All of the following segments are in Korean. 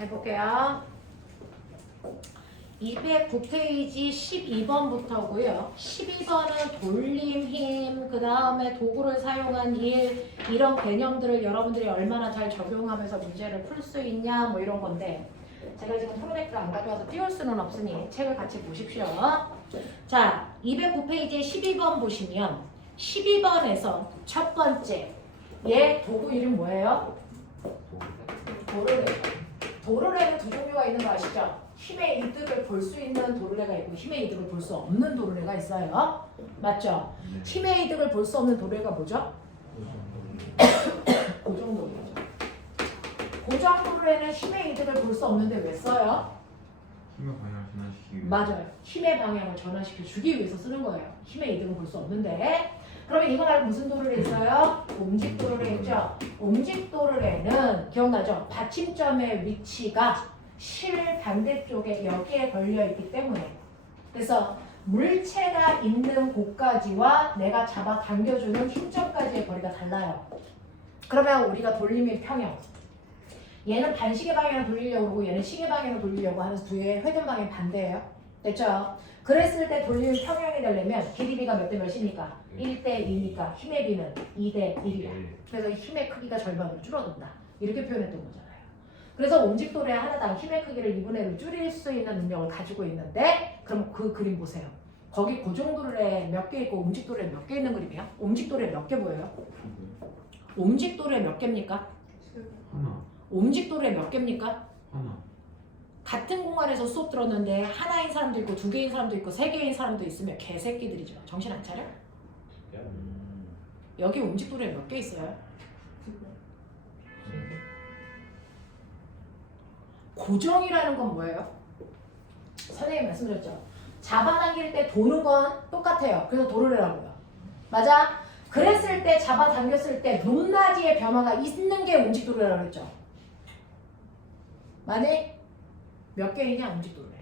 해볼게요. 209페이지 12번부터고요. 12번은 돌림 힘, 그 다음에 도구를 사용한 일, 이런 개념들을 여러분들이 얼마나 잘 적용하면서 문제를 풀 수 있냐 뭐 이런 건데 제가 지금 프로젝트를 안 가져와서 띄울 수는 없으니 책을 같이 보십시오. 자, 209페이지 12번 보시면 12번에서 첫 번째 얘 도구 이름 뭐예요? 도르래. 도르래는 두 종류가 있는 거 아시죠? 힘의 이득을 볼 수 있는 도르래가 있고 힘의 이득을 볼 수 없는 도르래가 있어요. 맞죠? 힘의 이득을 볼 수 없는 도르래가 뭐죠? 고정 도르래죠. 고정 도르래는 힘의 이득을 볼 수 없는데 왜 써요? 힘의 방향을 전환시키기 위해. 맞아요. 힘의 방향을 전환시켜 주기 위해서 쓰는 거예요. 힘의 이득은 볼 수 없는데. 그러면 이거 말고 무슨 도르래 있어요? 옴직 도르래 있죠? 옴직 도르래는 기억나죠? 받침점의 위치가 실 반대쪽에 여기에 걸려있기 때문에 그래서 물체가 있는 곳까지와 내가 잡아 당겨주는 힘점까지의 거리가 달라요. 그러면 우리가 돌림의 평형 얘는 반시계 방향으로 돌리려고 하고 얘는 시계 방향으로 돌리려고 하는 두 개의 회전 방향 반대예요. 됐죠? 그랬을 때 돌림의 평형이 되려면 길이 비가 몇 대 몇이니까? 1대 2니까 힘의 비는 2대 1이야. 그래서 힘의 크기가 절반으로 줄어든다. 이렇게 표현했던 거잖아요. 그래서 옴직도레 하나당 힘의 크기를 2분의 1로 줄일 수 있는 능력을 가지고 있는데 그럼 그 그림 보세요. 거기 고정도레 몇 개 있고 옴직도레 몇 개 있는 그림이야? 옴직도레 몇 개 보여요? 옴직도레 몇 개입니까? 하나. 옴직도레 몇 개입니까? 하나. 같은 공간에서 수업 들었는데 하나인 사람도 있고 두 개인 사람도 있고 세 개인 사람도 있으면 개새끼들이죠. 정신 안 차려? 여기 옴직도레 몇 개 있어요? 고정이라는 건 뭐예요? 선생님이 말씀드렸죠. 잡아당길 때 도는 건 똑같아요. 그래서 도르래라고요. 맞아? 그랬을 때 잡아당겼을 때 높낮이의 변화가 있는 게 옴직도르래라고 했죠. 만약 몇 개이냐 옴직도르래.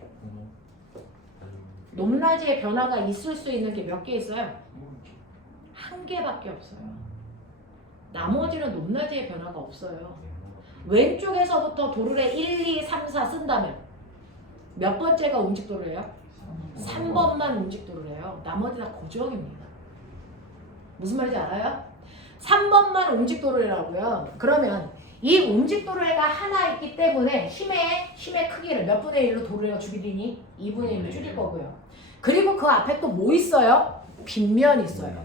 높낮이의 변화가 있을 수 있는 게 몇 개 있어요? 한 개밖에 없어요. 나머지는 높낮이의 변화가 없어요. 왼쪽에서부터 도르래 1, 2, 3, 4 쓴다면 몇 번째가 옴직도르래요? 3번만 옴직도르래요. 나머지 다 고정입니다. 무슨 말인지 알아요? 3번만 옴직도르래라고요. 그러면 이 옴직도르래가 하나 있기 때문에 힘의 크기를 몇 분의 1로 도르래가 줄이니? 2분의 1로 줄일 거고요. 그리고 그 앞에 또 뭐 있어요? 빗면이 있어요.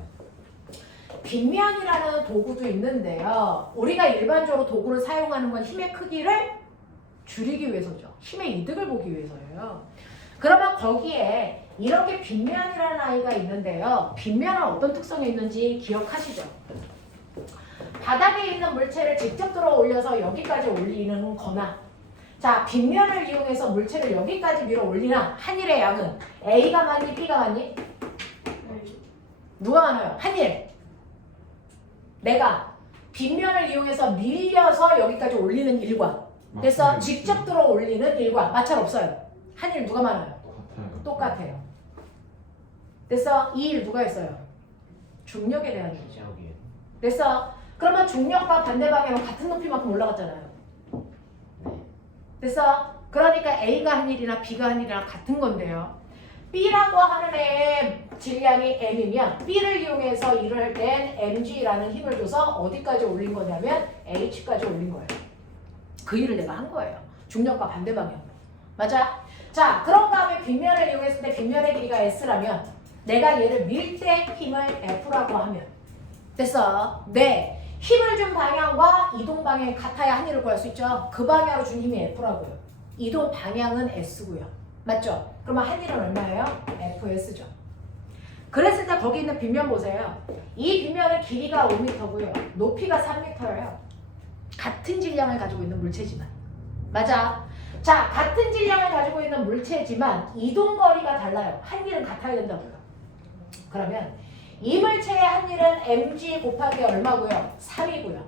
빗면이라는 도구도 있는데요. 우리가 일반적으로 도구를 사용하는 건 힘의 크기를 줄이기 위해서죠. 힘의 이득을 보기 위해서예요. 그러면 거기에 이렇게 빗면이라는 아이가 있는데요. 빗면은 어떤 특성이 있는지 기억하시죠? 바닥에 있는 물체를 직접 들어 올려서 여기까지 올리는 거나 자, 빗면을 이용해서 물체를 여기까지 밀어 올리나 한일의 양은 A가 많니 B가 많니? 누가 많아요? 한일. 내가 빗면을 이용해서 밀려서 여기까지 올리는 일과 그래서 직접 들어 올리는 일과 마찰 없어요. 한일 누가 많아요? 똑같아요. 그래서 이 일 누가 했어요? 중력에 대한 일이죠. 그래서 그러면 중력과 반대 방향으로 같은 높이만큼 올라갔잖아요. 그래서 그러니까 A가 한 일이나 B가 한 일이랑 같은 건데요. B라고 하는 애의 질량이 M이면 B를 이용해서 일을 할 땐 mg라는 힘을 줘서 어디까지 올린 거냐면 h까지 올린 거예요. 그 일을 내가 한 거예요. 중력과 반대 방향으로. 맞아? 자, 그런 다음에 빗면을 이용했을 때 빗면의 길이가 s라면 내가 얘를 밀 때 힘을 f라고 하면 됐어. 네. 힘을 준 방향과 이동 방향이 같아야 한 일을 구할 수 있죠. 그 방향으로 준 힘이 f라고요. 이동 방향은 s고요. 맞죠? 그러면 한 일은 얼마예요? fs죠. 그랬을 때 거기 있는 빗면 보세요. 이 빗면은 길이가 5m고요. 높이가 3m예요. 같은 질량을 가지고 있는 물체지만. 맞아? 자, 같은 질량을 가지고 있는 물체지만 이동 거리가 달라요. 한 일은 같아야 된다고요. 그러면 이 물체의 한 일은 mg 곱하기 얼마고요? 3이고요.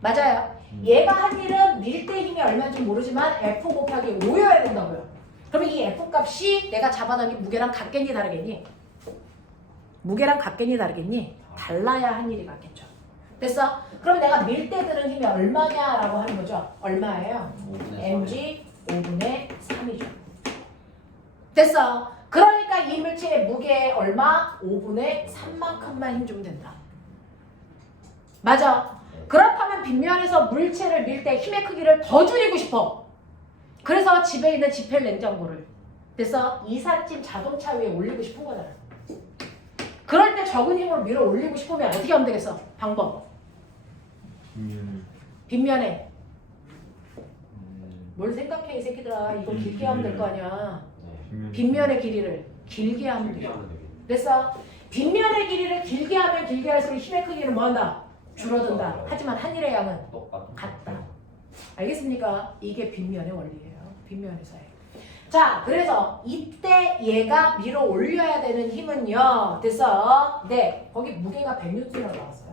맞아요. 얘가 한 일은 밀 때 힘이 얼마인지 모르지만 f 곱하기 5여야 된다고요. 그러면 이 f 값이 내가 잡아당긴 무게랑 같겠니 다르겠니? 무게랑 같겠니 다르겠니? 달라야 한 일이 같겠죠. 됐어? 그럼 내가 밀 때 드는 힘이 얼마냐라고 하는 거죠. 얼마예요? mg 5분의 3이죠. 됐어. 그러니까 이 물체의 무게 얼마? 5분의 3만큼만 힘주면 된다. 맞아. 그렇다면 빗면에서 물체를 밀 때 힘의 크기를 더 줄이고 싶어. 그래서 집에 있는 지펠 냉장고를 됐어? 이삿짐 자동차 위에 올리고 싶은 거잖아. 그럴 때 적은 힘으로 밀어 올리고 싶으면 어떻게 하면 되겠어? 방법. 빗면에 뭘 생각해 이 새끼들아. 이거 길게 하면 될 거 아니야. 빗면의 길이를 길게 하면 돼. 됐어? 빗면의 길이를 길게 하면 길게 할수록 힘의 크기는 뭐한다? 줄어든다. 하지만 한일의 양은 같다. 알겠습니까? 이게 빗면의 원리예요. 빗면에서의. 자, 그래서 이때 얘가 밀어 올려야 되는 힘은요. 됐어? 네, 거기 무게가 100N이라고 나왔어요.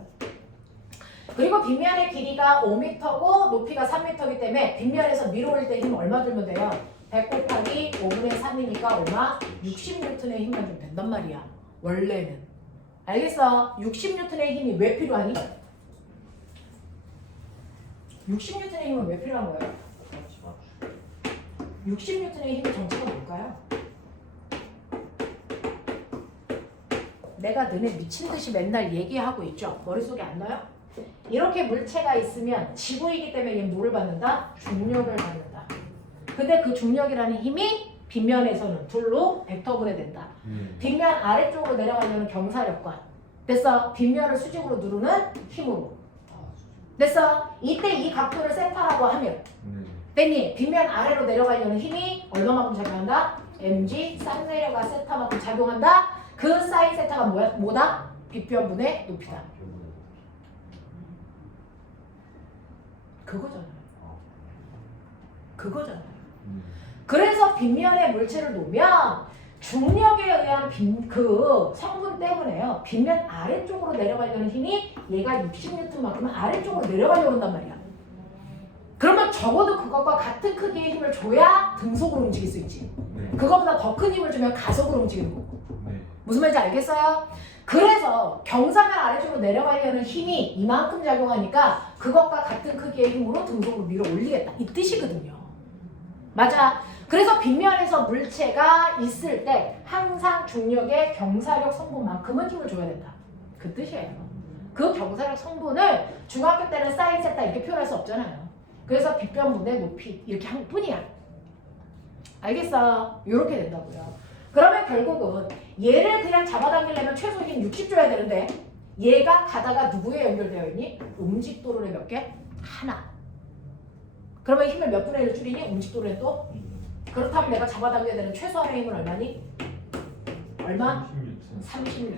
그리고 빗면의 길이가 5m고 높이가 3m이기 때문에 빗면에서 밀어 올릴 때 힘 얼마 들면 돼요? 100 곱하기 5분의 3이니까 얼마? 60N의 힘만 좀 된단 말이야. 원래는. 알겠어? 60N의 힘이 왜 필요하니? 60N의 힘은 왜 필요한 거예요? 60N의 힘의 정체가 뭘까요? 내가 너네 미친 듯이 맨날 얘기하고 있죠? 머릿속에 안 나요? 이렇게 물체가 있으면 지구이기 때문에 얘는 뭐를 받는다? 중력을 받는다. 근데 그 중력이라는 힘이 빗면에서는 둘로 벡터분해 된다. 빗면 아래쪽으로 내려가려는 경사력과 됐어? 빗면을 수직으로 누르는 힘으로. 됐어? 이때 이 각도를 세타라고 하면 됐니? 빗면 아래로 내려가려는 힘이 얼마만큼 작용한다? mg 쌍 내려가 세타만큼 작용한다. 그 사인 세타가 뭐다? 빗변분의 높이다. 그거잖아요. 그거잖아요. 그래서 빗면에 물체를 놓으면 중력에 의한 그 성분 때문에요. 빗면 아래쪽으로 내려가려는 힘이 얘가 60N만큼 아래쪽으로 내려가려고 한단 말이야. 그러면 적어도 그것과 같은 크기의 힘을 줘야 등속으로 움직일 수 있지. 그것보다 더 큰 힘을 주면 가속으로 움직이는 거고. 무슨 말인지 알겠어요? 그래서 경사면 아래쪽으로 내려가려는 힘이 이만큼 작용하니까 그것과 같은 크기의 힘으로 등속으로 밀어 올리겠다. 이 뜻이거든요. 맞아. 그래서 빗면에서 물체가 있을 때 항상 중력의 경사력 성분만큼은 힘을 줘야 된다. 그 뜻이에요. 그 경사력 성분을 중학교 때는 사인 세타 이렇게 표현할 수 없잖아요. 그래서 빗변분의 높이 이렇게 한 뿐이야. 알겠어? 이렇게 된다고요. 그러면 결국은 얘를 그냥 잡아당기려면 최소 힘 60 줘야 되는데 얘가 가다가 누구에 연결되어 있니? 움직도로에 몇 개? 하나. 그러면 힘을 몇 분의 1로 줄이니? 움직도로에 또? 그렇다면 내가 잡아당겨야 되는 최소한의 힘은 얼마니? 얼마? 36.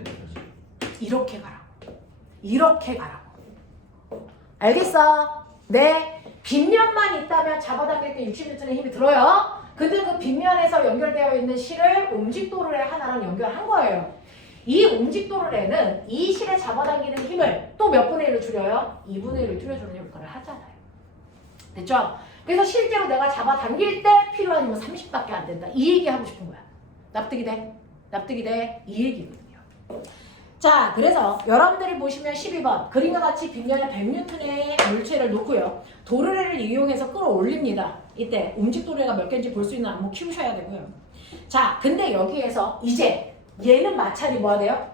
이렇게 가라고. 이렇게 가라고. 알겠어? 네. 빗면만 있다면 잡아당길 때 60N의 힘이 들어요. 근데 그 빗면에서 연결되어 있는 실을 움직도로의 하나랑 연결한 거예요. 이 움직도로에는 이 실에 잡아당기는 힘을 또 몇 분의 1로 줄여요? 2분의 1로 줄여주는 역할을 하잖아요. 됐죠? 그래서 실제로 내가 잡아당길 때 필요한 힘은 30밖에 안 된다. 이 얘기 하고 싶은 거야. 납득이 돼? 납득이 돼? 이 얘기거든요. 자, 그래서 여러분들이 보시면 12번 그림과 같이 빗면에 100N의 물체를 놓고요. 도르래를 이용해서 끌어올립니다. 이때 움직도르래가 몇 개인지 볼 수 있는 안목 키우셔야 되고요. 자, 근데 여기에서 이제 얘는 마찰이 뭐가 돼요?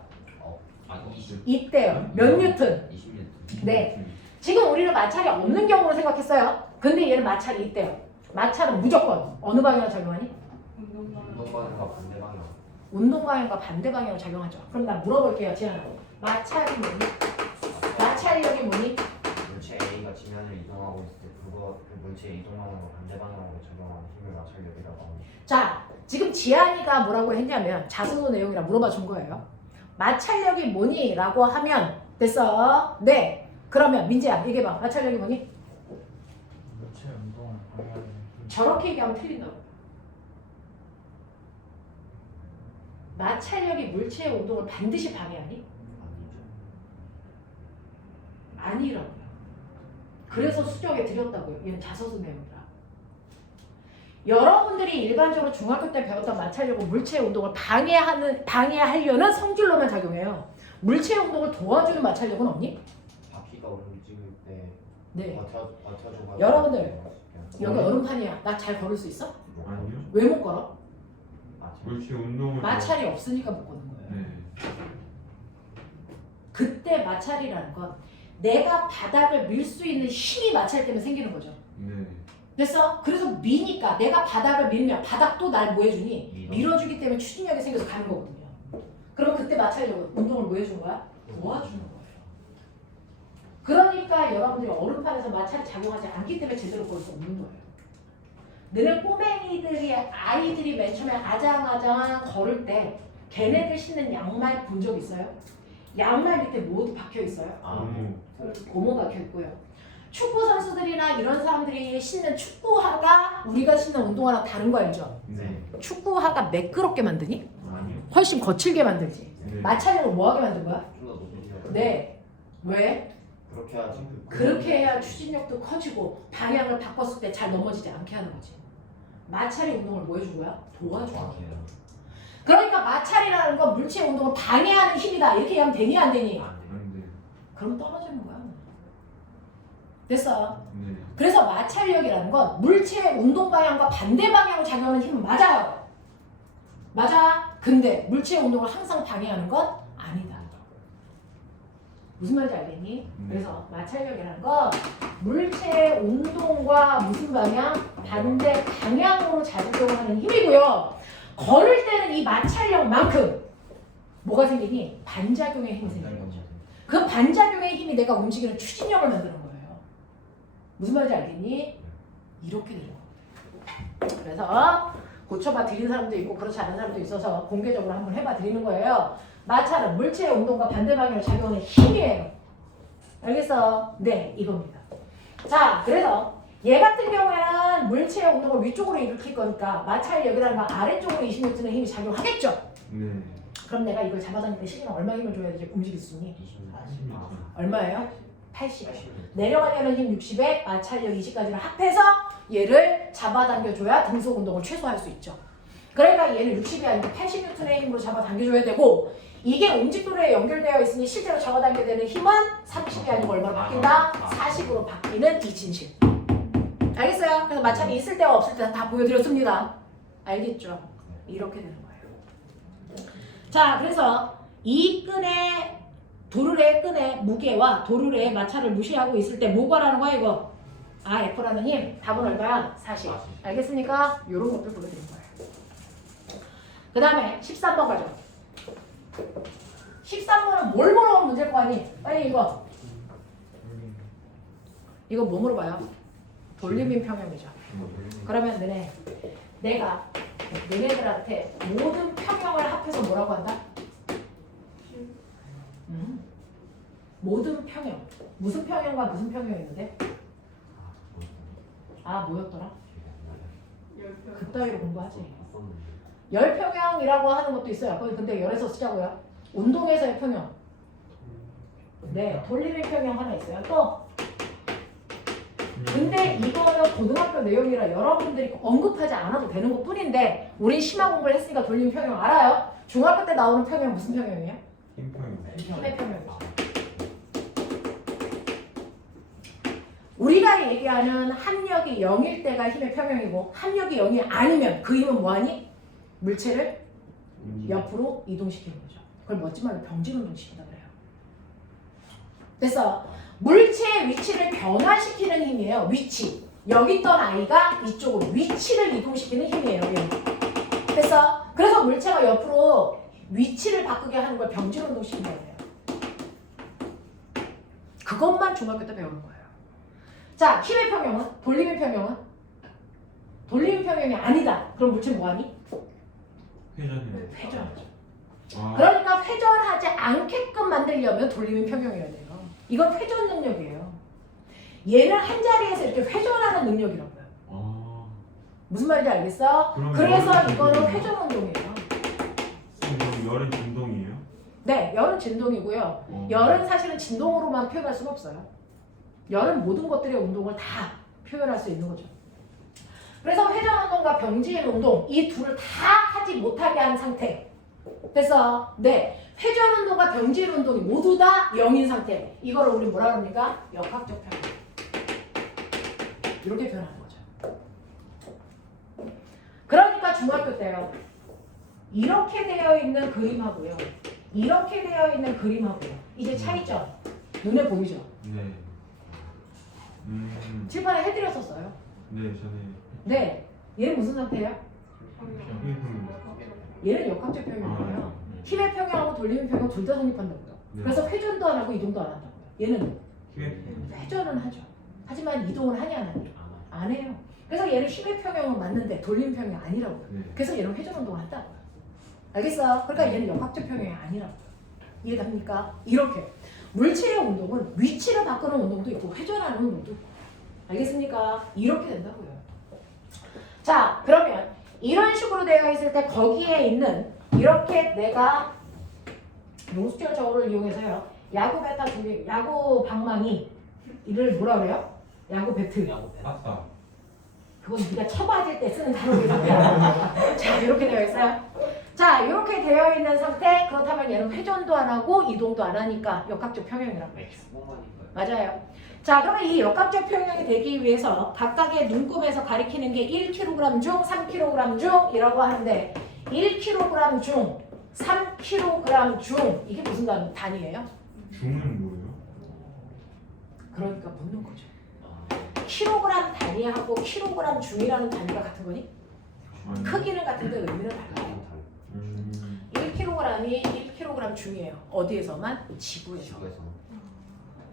20. 이때요. 몇 뉴턴? 20N. 네. 지금 우리는 마찰이 없는 경우로 생각했어요. 근데 얘는 마찰이 있대요. 마찰은 무조건 어느 방향으로 작용하니? 운동방향과 반대 방향. 운동 방향과 반대 방향으로 작용하죠. 그럼 나 물어볼게요, 지현아. 마찰이 뭐니? 마찰력이 뭐니? 물체 A가 지면을 이동하고 있을 때 그거 그 물체의 이동방향과 반대 방향으로 작용하는 힘을 마찰력이라고 합니다. 자, 지금 지한이가 뭐라고 했냐면 자소서 내용이라 물어봐 준 거예요. 마찰력이 뭐니? 라고 하면 됐어. 네. 그러면 민재야 얘기해봐. 마찰력이 뭐니? 물체 운동을 방해하는 힘. 저렇게 얘기하면 틀린다고. 마찰력이 물체의 운동을 반드시 방해하니? 아니라고요. 그래서 수정해 드렸다고요. 이건 자소서 내용이라. 여러분들이 일반적으로 중학교 때 배웠던 마찰력은 물체의 운동을 방해하려는 성질로만 작용해요. 물체의 운동을 도와주는 마찰력은 없니? 바퀴가 움직일 때 네. 버텨줘가지고 여러분들 여기 얼음판이야. 나 잘 걸을 수 있어? 아니요. 왜 못 걸어? 물체 운동을 마찰이 없으니까 못 걷는 거예요. 네. 그때 마찰이라는 건 내가 바닥을 밀 수 있는 힘이 마찰 때문에 생기는 거죠. 네. 됐어? 그래서 미니까 내가 바닥을 밀면 바닥도 날 뭐 해주니? 밀어주기 때문에 추진력이 생겨서 가는 거거든요. 그러면 그때 마찰력은 운동을 뭐 해준 거야? 도와주는 거예요. 그러니까 여러분들이 얼음판에서 마찰이 작용하지 않기 때문에 제대로 걸 수 없는 거예요. 너네 꼬맹이들이 아이들이 맨 처음에 아장아장 걸을 때 걔네들 신는 양말 본 적 있어요? 양말 밑에 뭐도 박혀 있어요? 고무 박혀 있고요. 축구 선수들이나 이런 사람들이 신는 축구화가 우리가 신는 운동화랑 다른 거 알죠? 네. 축구화가 매끄럽게 만드니? 아니요. 훨씬 거칠게 만들지. 네. 마찰력을 뭐하게 만든 거야? 좀 더 높이 해야 네. 왜? 그렇게 하지. 그렇게 해야 추진력도 커지고 방향을 바꿨을 때 잘 넘어지지 않게 하는 거지. 마찰이 운동을 뭐 해준 거야? 도와준 거야. 그러니까 마찰이라는 건 물체의 운동을 방해하는 힘이다. 이렇게 얘기하면 되니 안 되니? 안 돼. 안 돼. 그럼 떨어지는 거야. 됐어. 네. 그래서 마찰력이라는 건 물체의 운동 방향과 반대 방향으로 작용하는 힘은 맞아요. 맞아. 근데 물체의 운동을 항상 방해하는 건 아니다. 무슨 말인지 알겠니? 그래서 마찰력이라는 건 물체의 운동과 무슨 방향? 반대 방향으로 작용하는 힘이고요. 걸을 때는 이 마찰력만큼 뭐가 생기니? 반작용의 힘이 생기는 거죠. 그 반작용의 힘이 내가 움직이는 추진력을 만드는 거예요. 무슨 말인지 알겠니? 이렇게 되는 거예요. 그래서 고쳐봐 드리는 사람도 있고 그렇지 않은 사람도 있어서 공개적으로 한번 해봐 드리는 거예요. 마찰은 물체의 운동과 반대 방향으로 작용하는 힘이에요. 알겠어? 네, 이겁니다. 자, 그래서 얘 같은 경우에는 물체의 운동을 위쪽으로 일으킬 거니까 마찰력이라는 건 아래쪽으로 20N의 힘이 작용하겠죠? 네. 그럼 내가 이걸 잡아당길 때 시계는 얼마 힘을 줘야 되지? 움직일 수 있니? 80m. 얼마예요? 80. 내려가려는 힘 60에 마찰력 20까지를 합해서 얘를 잡아당겨줘야 등속 운동을 최소화할 수 있죠. 그러니까 얘는 60이 아니고 80N의 힘으로 잡아당겨줘야 되고 이게 움직도로에 연결되어 있으니 실제로 잡아당겨야 되는 힘은 30이 아니고 얼마로 바뀐다? 40으로 바뀌는 이 진실. 알겠어요? 그래서 마찰이 있을 때와 없을 때 다 보여드렸습니다. 알겠죠? 이렇게 되는 거예요. 자, 그래서 이 끈의 도르래의 끈의 무게와 도르래의 마찰을 무시하고 있을 때 뭐 구하라는 거야 이거? 아, F라는 힘. 답은 얼마야? 40. 알겠습니까? 이런 것들 보여드린 거예요. 그 다음에 13번 가죠. 13번은 뭘 물어보면 문제일 거 아니? 빨리 읽어. 이거 뭐 물어봐요? 돌림인 평형이죠. 그러면 내가 너네들한테 모든 평형을 합해서 뭐라고 한다? 모든 평형. 무슨 평형과 무슨 평형이 있는데? 아, 뭐였더라? 그따위로 공부하지. 열평형이라고 하는 것도 있어요. 근데 열에서 쓰자고요. 운동에서의 평형. 네, 돌림의 평형 하나 있어요. 또 근데 이거는 고등학교 내용이라 여러분들이 언급하지 않아도 되는 것 뿐인데 우린 심화 공부를 했으니까 돌림 평형 알아요? 중학교 때 나오는 평형 무슨 평형이에요? 힘의 평형이죠. 우리가 얘기하는 합력이 0일 때가 힘의 평형이고 합력이 0이 아니면 그 힘은 뭐하니? 물체를 옆으로 이동시키는 거죠. 그걸 멋진 말로 병진운동시킨다 그래요. 그래서 물체의 위치를 변화시키는 힘이에요. 위치. 여기 있던 아이가 이쪽으로 위치를 이동시키는 힘이에요. 그래서 물체가 옆으로 위치를 바꾸게 하는 걸 병진운동시킨다고 해요. 그것만 중학교 때 배우는 거예요. 자, 힘의 평형은? 돌림의 평형은? 돌림의 평형이 아니다. 그럼 물체 뭐하니? 회전하죠. 그러니까 회전하지 않게끔 만들려면 돌림의 평형이어야 돼요. 이건 회전 능력이에요. 얘는 한 자리에서 이렇게 회전하는 능력이라고요. 무슨 말인지 알겠어? 그래서 이거는 회전 운동이에요. 열은 진동이에요? 네, 열은 진동이고요. 열은 사실은 진동으로만 표현할 수는 없어요. 열은 모든 것들의 운동을 다 표현할 수 있는 거죠. 그래서 회전 운동과 병진 운동 이 둘을 다 하지 못하게 한 상태. 그래서 회전 운동과 병진 운동이 모두 다 0인 상태. 이거를 우리 뭐라 그럽니까? 역학적 평형. 이렇게 표현하는 거죠. 어때요? 이렇게 되어 있는 그림하고요. 이렇게 되어 있는 그림하고요. 이제 차이죠? 눈에 보이죠? 네. 칠판에 해드렸었어요. 네, 전에 네. 얘는 무슨 상태예요? 얘는 역학적 평형이에요. 힘의 평형하고 돌림의 평형 둘 다 성립한다고요. 네. 그래서 회전도 안 하고 이동도 안 한다고요. 얘는 힘의 회전은 하죠. 하지만 이동은 하냐 안 하냐? 안 해요. 그래서 얘는 힘의 평형은 맞는데 돌림 평형이 아니라고요. 네. 그래서 얘는 회전 운동을 한다고요. 알겠어요? 그러니까 얘는 역학적 평형이 아니라고요. 이해됩니까? 이렇게 물체의 운동은 위치를 바꾸는 운동도 있고 회전하는 운동도 있고. 알겠습니까? 이렇게 된다고요. 자, 그러면 이런 식으로 되어 있을 때 거기에 있는 이렇게 내가 용수철 저울을 이용해서요. 야구 배타 준비, 야구 방망이 이를 뭐라 그래요? 야구 배트. 아싸. 그건 네가 쳐맞을 때 쓰는 단어거든요. 자, 이렇게 되어 있어요. 자, 이렇게 되어 있는 상태. 그렇다면 얘는 회전도 안 하고 이동도 안 하니까 역학적 평형이라고 해요. 맞아요. 자, 그러면 이 역학적 평형이 되기 위해서 각각의 눈금에서 가리키는 게 1kg 중, 3kg 중이라고 하는데 1kg 중, 3kg 중 이게 무슨 단위예요? 중은 뭐예요? 그러니까 묻는 거죠. 킬로그램 단위하고 킬로그램 중이라는 단위가 같은 거니? 아니. 크기는 같은데 의미는 달라요. 1kg이 1kg 중이에요. 어디에서만? 지구에서.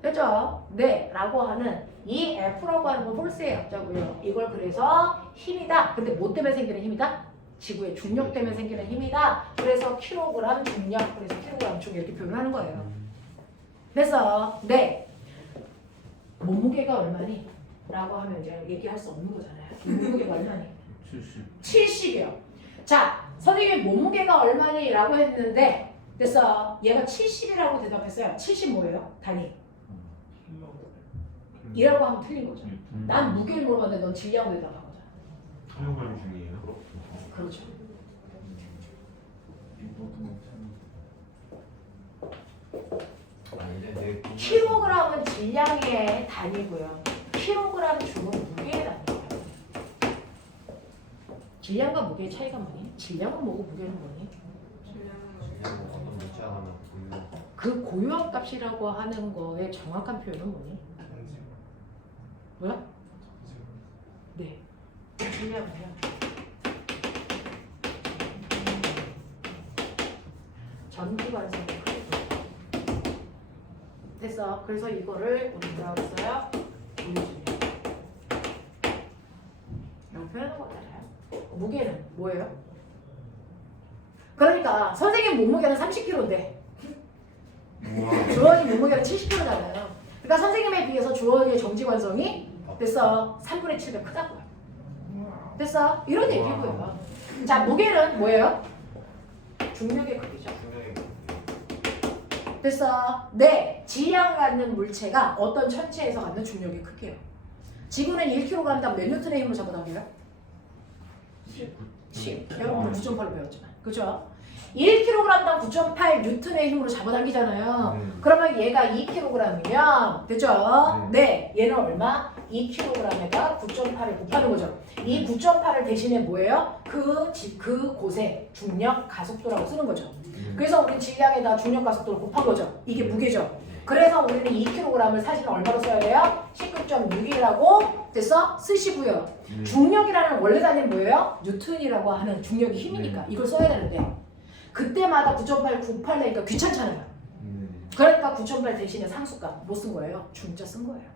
그죠? 네, 라고 하는 이 F라고 하는 건 홀스의 약자고요. 이걸 그래서 힘이다. 근데 뭐 때문에 생기는 힘이다? 지구의 중력 때문에 생기는 힘이다. 그래서 킬로그램 중력, 그래서 킬로그램 중 이렇게 표현하는 거예요. 그래서 네, 몸무게가 얼마니? 라고 하면 이제 얘기할 수 없는 거잖아요. 몸무게가 얼마니? 70이요. 자, 선생님이 몸무게가 얼마니? 라고 했는데 됐어. 얘가 70이라고 대답했어요. 70 뭐예요? 단위. 이라고 하면 틀린 거죠. 난 무게를 물어봤는데 넌 질량을 대답한 거잖아. 킬로그램 중이에요? 그렇죠. 킬로그램은 질량의 단위고요. 킬로그램 중은 무게의 단위예요. 질량과 무게의 차이가 뭐니? 질량은 뭐고 무게는 뭐니? 그 고유한 값이라고 하는 거의 정확한 표현은 뭐니? 뭐야? 네. 질량은요. 전기관성의 크기. 됐어. 그래서 이거를 우리 뭐라고 했어요? 보여주냐. 이런 표현한 거잖아요. 무게는 뭐예요? 그러니까 선생님 몸무게는 30kg인데 주원이 몸무게는 70kg잖아요. 그러니까 선생님에 비해서 주원이의 정지관성이 됐어. 3분의 7배 크다고요. 됐어? 이런 얘기고요. 자, 무게는 뭐예요? 중력의 크기죠. 됐어? 네, 질량을 갖는 물체가 어떤 천체에서 갖는 중력의 크기예요. 지구는 1kg당 몇 뉴턴의 힘을 잡아당겨요? 10. 여러분 9.8로 배웠지만, 그죠? 1kg당 9.8 뉴턴의 힘으로 잡아당기잖아요. 그러면 얘가 2kg이면 됐죠? 네, 얘는 얼마? 2kg에다 9.8을 곱하는 거죠. 이 9.8을 대신에 뭐예요? 그 곳의 중력 가속도라고 쓰는 거죠. 그래서 우리 질량에다 중력 가속도를 곱한 거죠. 이게 무게죠. 그래서 우리는 2kg을 사실 얼마로 써야 돼요? 19.6이라고 됐어? 쓰시고요. 중력이라는 원래 단위는 뭐예요? 뉴턴이라고 하는 중력이 힘이니까 이걸 써야 되는데 그때마다 9.8 곱하려니까 귀찮잖아요. 그러니까 9.8 대신에 상수값 뭐 쓴 거예요? 중자 쓴 거예요.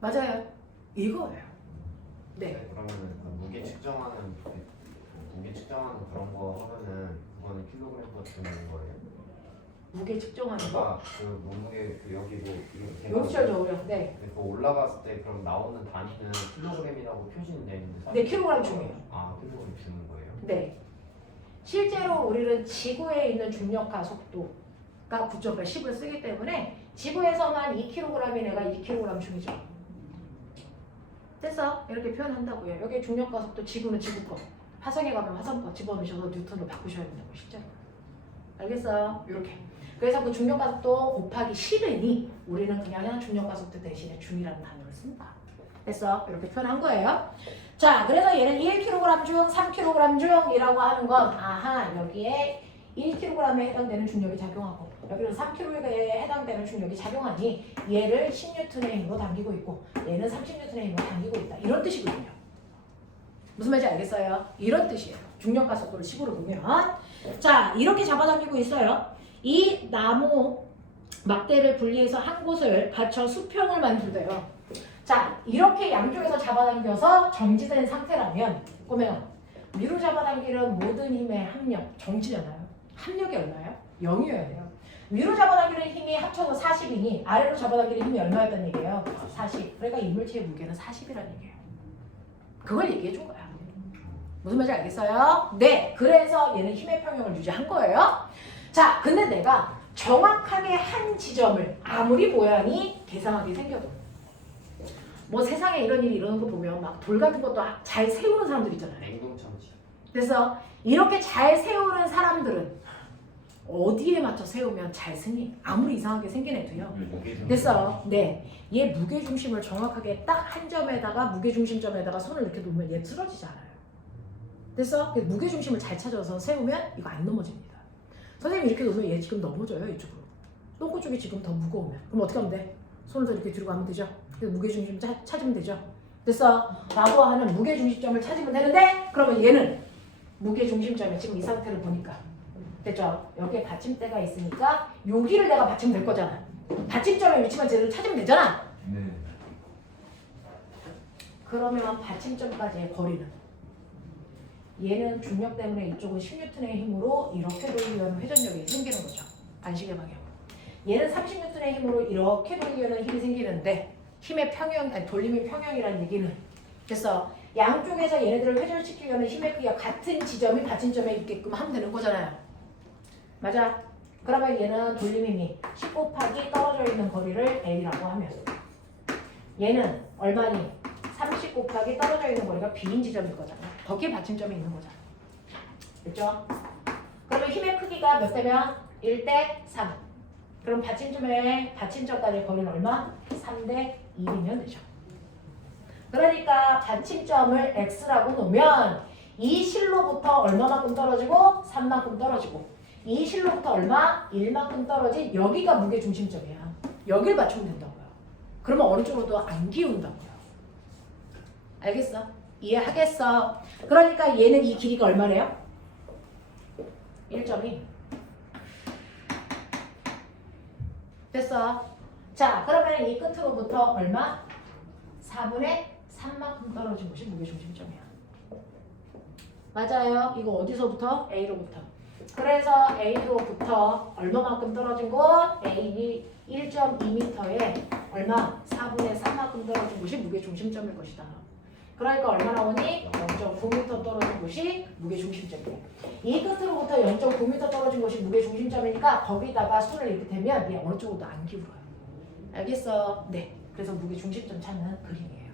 맞아요. 이거예요. 네. 그러면은 무게 측정하는 그런 거 하면은 그거는 킬로그램으로 주는 거예요? 무게 측정하는 거. 그러니까 그 몸무게 그 여기도 이렇게 용수철 저울요. 네. 그 올라갔을 때 그럼 나오는 단위는 킬로그램이라고 표시는 돼 있는데. 네, 킬로그램 중이에요. 아, 킬로그램 주는 거예요? 네. 실제로 우리는 지구에 있는 중력 가속도가 9.8, 10을 쓰기 때문에 지구에서만 2kg이 내가 2kg 중이죠. 됐어? 이렇게 표현한다고요. 여기 중력 가속도 지구는 지구 거, 화성에 가면 화성 거 집어넣으셔서 뉴턴으로 바꾸셔야 된다고 실제로. 알겠어요? 이렇게. 그래서 그 중력 가속도 곱하기 10이니 우리는 그냥 중력 가속도 대신에 중이라는 단어를 씁니다. 됐어. 이렇게 표현한 거예요. 자, 그래서 얘는 1kg 중 3kg 중이라고 하는 건 아하 여기에 1kg에 해당되는 중력이 작용하고 여기는 3kg에 해당되는 중력이 작용하니 얘를 10N의 힘으로 당기고 있고 얘는 30N의 힘으로 당기고 있다. 이런 뜻이거든요. 무슨 말인지 알겠어요? 이런 뜻이에요. 중력과 속도를 식으로 보면 자 이렇게 잡아당기고 있어요. 이 나무 막대를 분리해서 한 곳을 받쳐 수평을 만들대요. 자 이렇게 양쪽에서 잡아당겨서 정지된 상태라면 보면 위로 잡아당기는 모든 힘의 합력 정지잖아요. 합력이 얼마예요? 0이어야 돼요. 위로 잡아당기는 힘이 합쳐서 40이니 아래로 잡아당기는 힘이 얼마였단 얘기예요? 40. 그러니까 인물체의 무게는 40이라는 얘기예요. 그걸 얘기해 준 거야. 무슨 말인지 알겠어요? 네. 그래서 얘는 힘의 평형을 유지한 거예요. 자, 근데 내가 정확하게 한 지점을 아무리 모양이 개상하게 생겨도 뭐 세상에 이런 일이 일어나는 거 보면 막 돌 같은 것도 잘 세우는 사람들 있잖아요. 냉동참치. 그래서 이렇게 잘 세우는 사람들은 어디에 맞춰 세우면 잘 쓰니? 아무리 이상하게 생긴 애도요. 됐어. 네. 얘 무게중심을 정확하게 딱 한 점에다가 무게중심점에다가 손을 이렇게 놓으면 얘 쓰러지지 않아요. 됐어? 무게중심을 잘 찾아서 세우면 이거 안 넘어집니다. 선생님이 이렇게 놓으면 얘 지금 넘어져요. 이쪽으로. 똥꼬 쪽이 지금 더 무거우면. 그럼 어떻게 하면 돼? 손을 더 이렇게 뒤로 가면 되죠? 그래서 무게중심 찾으면 되죠? 됐어? 라고 하는 무게중심점을 찾으면 되는데 그러면 얘는 무게중심점에 지금 이 상태를 보니까 됐죠? 여기에 받침대가 있으니까 여기를 내가 받치면 될 거잖아. 받침점의 위치만 제대로 찾으면 되잖아. 네. 그러면 받침점까지의 거리는 얘는 중력 때문에 이쪽은 10N의 힘으로 이렇게 돌리려는 회전력이 생기는 거죠. 안식의 방향. 얘는 30N의 힘으로 이렇게 돌리려는 힘이 생기는데 힘의 평형, 아니 돌림의 평형이라는 얘기는 그래서 양쪽에서 얘네들을 회전시키려는 힘의 크기가 같은 지점이 받침점에 있게끔 하면 되는 거잖아요. 맞아? 그러면 얘는 돌림 힘이 10 곱하기 떨어져 있는 거리를 A라고 하면 얘는 얼마니? 30 곱하기 떨어져 있는 거리가 B인 지점일 거잖아. 거기에 받침점이 있는 거잖아. 됐죠? 그러면 힘의 크기가 몇 대면? 1대 3. 그럼 받침점까지의 거리는 얼마? 3대 1이면 되죠. 그러니까 받침점을 X라고 놓으면 이 실로부터 얼마만큼 떨어지고 3만큼 떨어지고 이 실로부터 얼마? 1만큼 떨어진 여기가 무게중심점이야. 여길 맞추면 된다고요. 그러면 어느 쪽으로도 안 기운다고요. 알겠어? 이해하겠어? 그러니까 얘는 이 길이가 얼마래요? 1.2. 됐어? 자, 그러면 이 끝으로부터 얼마? 4분의 3만큼 떨어진 곳이 무게중심점이야. 맞아요. 이거 어디서부터? A로부터. 그래서 A로부터 얼마만큼 떨어진 곳? A 1.2m에 얼마? 4분의 3만큼 떨어진 곳이 무게중심점일 것이다. 그러니까 얼마 나오니? 0.9m 떨어진 곳이 무게중심점이에요. 이 끝으로부터 0.9m 떨어진 곳이 무게중심점이니까 거기다가 손을 이렇게 대면 얘 어느 쪽으로도 안 기울어요. 알겠어? 네. 그래서 무게중심점 찾는 그림이에요.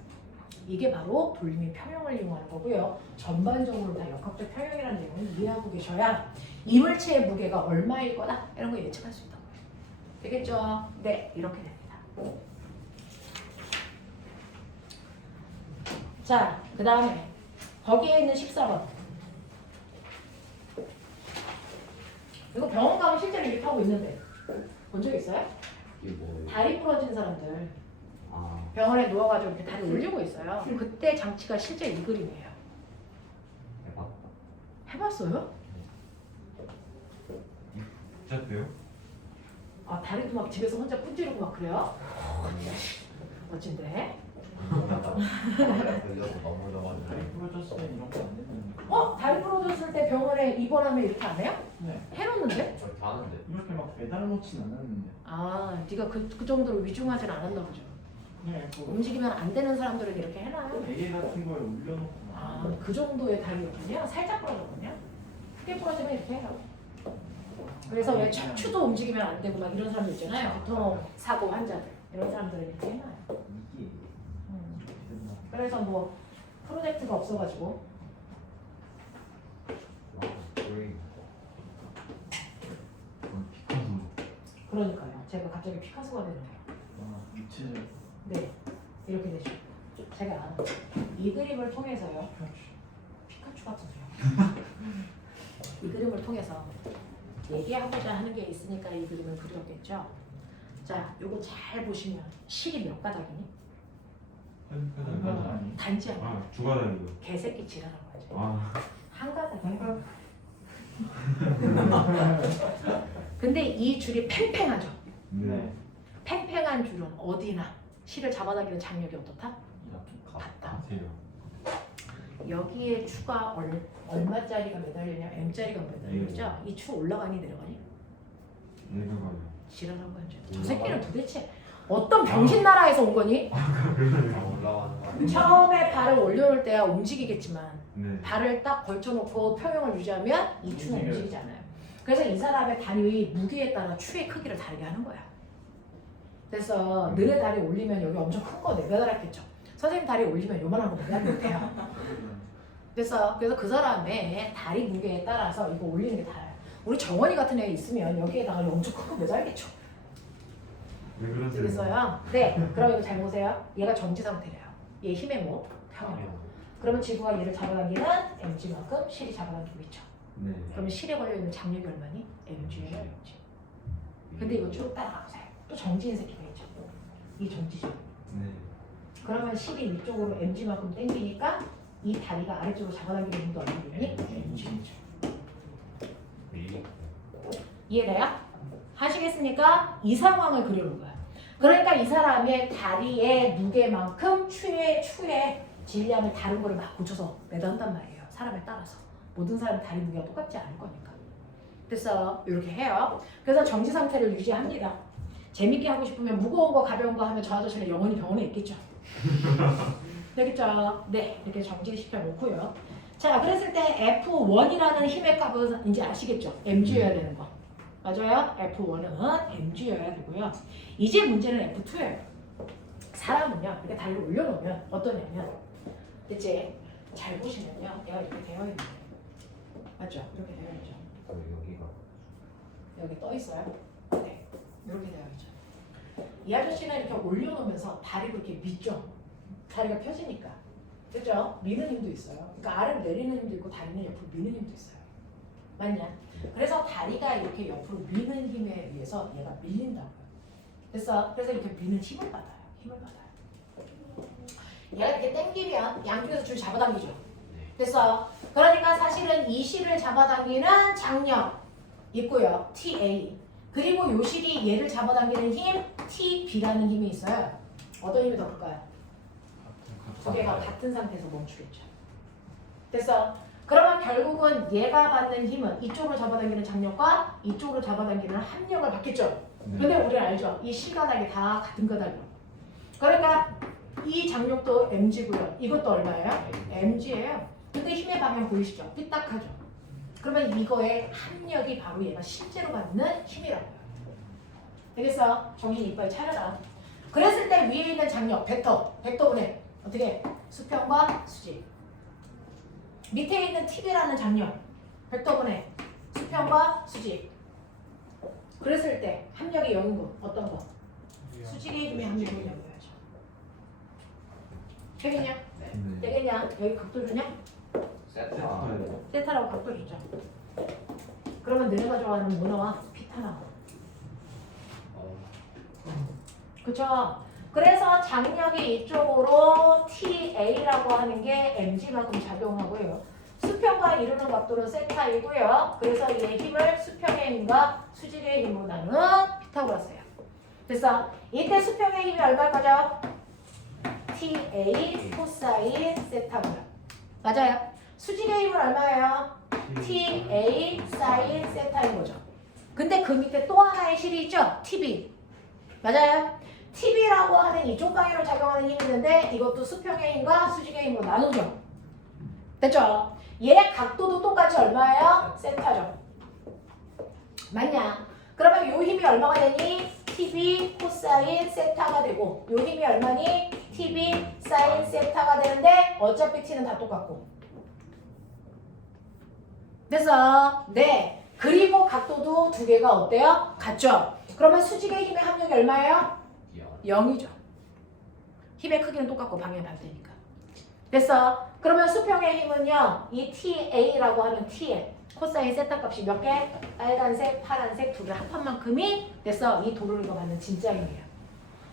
이게 바로 돌림의 평형을 이용하는 거고요. 전반적으로 다 역학적 평형이라는 내용을 이해하고 계셔야 이물체의 무게가 얼마일 거다 이런 거 예측할 수 있다고요. 되겠죠? 네. 이렇게 됩니다. 자, 그 다음에 거기에 있는 14번. 이거 병원 가면 실제로 이렇게 하고 있는데 본 적 있어요? 이게 뭐예요? 다리 부러진 사람들 아, 병원에 누워가지고 이렇게 다리 올리고 있어요. 그때 장치가 실제 이 그림이에요. 해봤다. 해봤어요? 진짜요? 아, 다리도 막 집에서 혼자 뿜지르고 막 그래요? 멋진데? 걸려서 넘어져가지고 다리 부러졌을 때 이런 거 안 했는데. 다리 부러졌을 때 병원에 입원하면 이렇게 안 해요? 네. 해놓는데? 저렇게 하는데. 이렇게 막 매달아 놓진 않았는데. 아, 네가 그 정도로 위중하진 않았나 보죠. 네. 그 움직이면 안 되는 사람들은 이렇게 해놔요. 베개 같은 거에 올려놓고. 아, 그 정도의 다리였군요. 살짝 부러졌군요. 크게 부러지면 이렇게 해요. 그래서 왜 척추도 움직이면 안 되고 막 이런 사람들 있잖아요. 교통 사고 환자들 이런 사람들은 이렇게 해놔요. 이게 이렇게 된다. 그래서 뭐 프로젝트가 없어가지고 드로잉. 피카소. 그러니까요. 제가 갑자기 피카소가 되는 거예요. 와, 유체. 네, 이렇게 되죠. 제가 이 그림을 통해서요. 피카츄 같은 소리야. 이 그림을 통해서 얘기하고자 하는 게 있으니까 이 그림을 그렸겠죠. 자, 요거 잘 보시면 실이 몇 가닥이니? 한 가닥. 아니. 단지 아니야. 아, 두 가닥이요. 개새끼 지랄하는 거지. 아, 한 가닥이야. 근데 이 줄이 팽팽하죠. 네. 팽팽한 줄은 어디나 실을 잡아당기는 장력이 어떻다? 이렇게 같다. 같아요. 여기에 추가 얼마짜리가 매달리냐? M짜리가 매달리죠? 이 추 올라가니 내려가니? 내려가요. 지랄한 거야. 저 새끼는 도대체 어떤 병신 나라에서 온 거니? 올라가는 거. 처음에 발을 올려놓을 때야 움직이겠지만 네. 발을 딱 걸쳐놓고 평형을 유지하면 이 추는 움직여요. 움직이잖아요. 그래서 이 사람의 다리의 무게에 따라 추의 크기를 다르게 하는 거야. 그래서 너네 다리 올리면 여기 엄청 큰 거 매달았겠죠. 선생님 다리 올리면 요만한 거 매달리면 돼요. 그래서 그 사람의 다리 무게에 따라서 이거 올리는 게 달라요. 우리 정원이 같은 애 있으면 여기에다가 엄청 큰 거 매달겠죠. 왜 그러세요? 그래서요. 네, 그럼 이거 잘 보세요. 얘가 정지 상태래요. 얘 힘의 뭐? 평형. 그러면 지구가 얘를 잡아당기는 mg만큼 실이 잡아당기고 있죠. 네. 그러면 실에 걸려있는 장력이 얼마니? mg예요, mg. 근데 이거 쭉 따라가보세요. 또 정지인 새끼가 있죠. 이 정지죠. 네. 그러면 실이 위쪽으로 mg만큼 당기니까 이 다리가 아래쪽으로 잡아당기는 힘도 얼마니? mg죠. 이해돼요? 하시겠습니까? 이 상황을 그려놓은 거야. 그러니까 이 사람의 다리의 무게만큼 추의 질량을 다른 거를 막 고쳐서 매단단 말이에요. 사람에 따라서. 모든 사람의 다리 무게가 똑같지 않을 거니까. 그래서 이렇게 해요. 그래서 정지 상태를 유지합니다. 재밌게 하고 싶으면 무거운 거 가벼운 거 하면 저 아저씨는 영원히 병원에 있겠죠. 되겠죠? 네, 이렇게 정지시켜 놓고요. 자, 그랬을 때 F1이라는 힘의 값은 이제 아시겠죠? mg여야 되는 거. 맞아요? F1은 mg여야 되고요. 이제 문제는 F2예요. 사람은요, 이렇게 다리를 올려놓으면 어떠냐면, 이제 잘 보시면요, 얘가 이렇게 되어 있는 거예요. 맞죠? 이렇게 되어 있죠. 여기가 여기 떠 있어요. 네, 이렇게 되어 있죠. 이 아저씨는 이렇게 올려놓으면서 다리가 이렇게 미죠. 다리가 펴지니까. 그죠? 미는 힘도 있어요. 그러니까 아래로 내리는 힘도 있고 다리는 옆으로 미는 힘도 있어요. 맞냐? 그래서 다리가 이렇게 옆으로 미는 힘에 의해서 얘가 밀린다고요. 그래서 이렇게 미는 힘을 받아요. 힘을 받아요. 얘가 이렇게 당기면 양쪽에서 줄 잡아당기죠. 됐어요. 그러니까 사실은 이 실을 잡아당기는 장력 있고요. TA. 그리고 요 실이 얘를 잡아당기는 힘 TB라는 힘이 있어요. 어떤 힘이 더 클까요? 두 개가 같은 상태에서 멈추겠죠. 됐어. 그러면 결국은 얘가 받는 힘은 이쪽으로 잡아당기는 장력과 이쪽으로 잡아당기는 합력을 받겠죠. 근데 우리는 알죠. 이 실가닥이 다 같은 가닥이요. 그러니까 이 장력도 mg고요. 이것도 얼마예요? mg예요. 근데 힘의 방향 보이시죠? 삐딱하죠. 그러면 이거의 합력이 바로 얘가 실제로 받는 힘이라고요. 되겠어? 정신 이빨 차려라. 그랬을 때 위에 있는 장력, 벡터분의 어떻게? 수평과 수직. 밑에 있는 TB라는 장력, 벡터분의 수평과 수직. 그랬을 때 합력이 0인 거 어떤 거? 수직의 힘의 합력이 0이어야죠. 되겠냐? 네. 되겠냐? 여기 각도 주냐? 세타 세타라고 각도 주죠. 그러면 너네가 좋아하는 뭐 나와? 피타 나와. 그쵸? 그래서 장력이 이쪽으로 TA라고 하는 게 mg만큼 작용하고요. 수평과 이루는 각도는 세타이고요. 그래서 이 힘을 수평의 힘과 수직의 힘으로 나누는 피타고라스예요. 됐어? 이때 수평의 힘이 얼마까죠? TA 코사인 세타고요. 맞아요. 수직의 힘은 얼마예요? TA 사인 세타인 거죠. 근데 그 밑에 또 하나의 실이 있죠? TB. 맞아요. TB라고 하는 이쪽 방향으로 작용하는 힘이 있는데 이것도 수평의 힘과 수직의 힘으로 나누죠. 됐죠? 얘 각도도 똑같이 얼마예요? 세타죠. 맞냐? 그러면 요 힘이 얼마가 되니? TB 코사인 세타가 되고 요 힘이 얼마니? TB 사인 세타가 되는데 어차피 T는 다 똑같고. 됐어? 네. 그리고 각도도 두 개가 어때요? 같죠? 그러면 수직의 힘의 합력이 얼마예요? 0이죠. 힘의 크기는 똑같고 방향이 반대니까. 됐어. 그러면 수평의 힘은요. 이 TA라고 하는 T에 코사인 세타 값이 몇 개? 빨간색, 파란색 두 개 합한 만큼이 됐어. 이 도르르가 받는 진짜 힘이에요.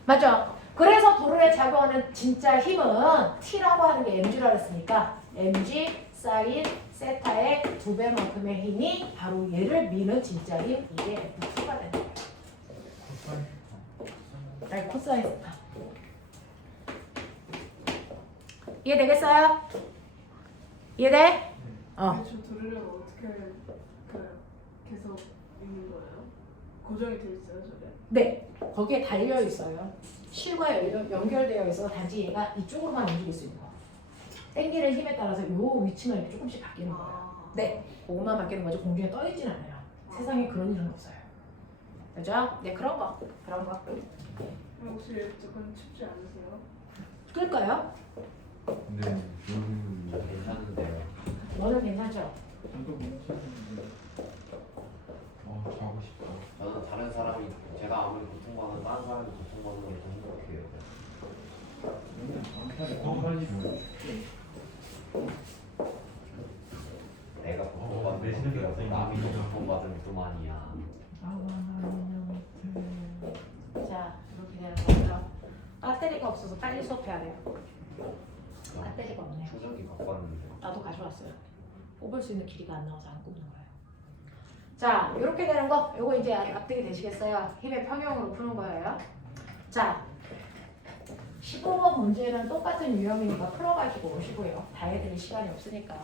맞죠? 그래서 도르르에 작용하는 진짜 힘은 T라고 하는 게 mg라 그랬으니까 mg 사인 세타의 2배만큼의 힘이 바로 얘를 미는 진짜 힘, 이게 F2가 되는 거예요. 아니, 코사인 세타. 이해되겠어요? 이해돼? 어. 저 도르를 어떻게 계속 읽는 거예요? 고정이 돼 있어요, 저게? 네, 거기에 달려 있어요. 실과 연결되어 있어서 단지 얘가 이쪽으로만 움직일 수 있는 거. 땡기는 힘에 따라서 요 위치만 이렇게 조금씩 바뀌는 거예요. 네, 그것만 바뀌는 거지 공중에 떠 있진 않아요. 세상에 그런 일은 없어요. 그죠? 네, 그런 거. 혹시 조금 춥지 않으세요? 끌까요? 네. 괜찮은데요. 너는 괜찮죠? 저도 괜찮은데. 자고 싶다. 저는 다른 사람이 제가 아무리 고통받는 다른 사람이 고통받는 걸 더 행복해요. 맨날 방탈이 내가 고통받는 것보다 남이 고통받으면 그만이야. 자, 이렇게 되는 거죠. 배터리가 없어서 빨리 수업해야 돼요. 배터리가 없네요. 충전기 갖고 왔는데. 나도 가져왔어요. 뽑을 수 있는 길이가 안 나와서 안 꼽는 거예요. 자, 이렇게 되는 거, 요거 이제 납득이 되시겠어요? 힘의 평형으로 푸는 거예요. 자, 15번 문제는 똑같은 유형이니까 풀어가지고 오시고요. 다 해드릴 시간이 없으니까.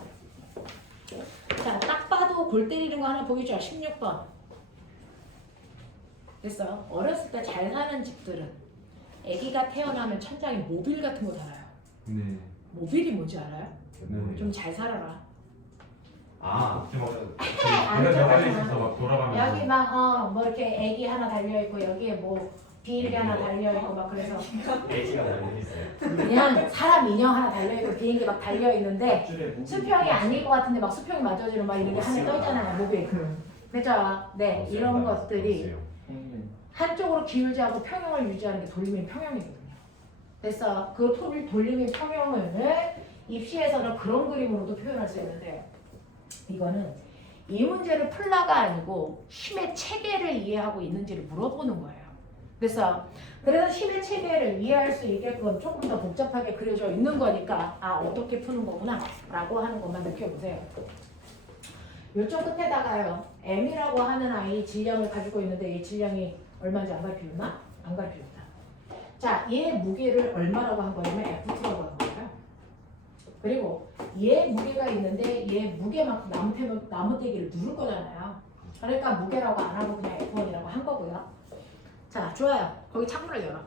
자, 딱 봐도 골 때리는 거 하나 보이죠? 16번. 됐어요? 어렸을 때 잘 사는 집들은 아기가 태어나면 천장에 모빌 같은 거 달아요. 네. 모빌이 뭔지 알아요? 네. 좀 잘 살아라. 아, 지금 안 내가 좋아하잖아. 있어서 막 돌아가면서. 여기 막 뭐 이렇게 애기 하나 달려 있고 여기에 뭐 비행기 하나 달려 있고 막 그래서 돼지가 달려 있어요. 그냥 사람 인형 하나 달려 있고 비행기 막 달려 있는데 수평이 아닐 것 같은데 막 수평이 맞아지는 막 이런 게 하나 떠 있잖아요. 모빌. 그죠? 네, 이런 것들이 한쪽으로 기울지 않고 평형을 유지하는 게 돌림의 평형이거든요. 그래서 그 돌림의 평형을 입시에서는 그런 그림으로도 표현할 수 있는데 이거는 이 문제를 풀라가 아니고 힘의 체계를 이해하고 있는지를 물어보는 거예요. 그래서 힘의 체계를 이해할 수 있게끔 조금 더 복잡하게 그려져 있는 거니까 아 어떻게 푸는 거구나 라고 하는 것만 느껴보세요. 이쪽 끝에다가요 M이라고 하는 아이 질량을 가지고 있는데 이 질량이 얼마인지 안 가르쳐줬나? 안 가르쳐줬다. 자, 얘 무게를 얼마라고 한 거냐면 F2라고 한 거예요. 그리고 얘 무게가 있는데 얘 무게만큼 나무떼기를 누를 거잖아요. 그러니까 무게라고 안 하고 그냥 F1이라고 한 거고요. 자, 좋아요. 거기 창문을 열어.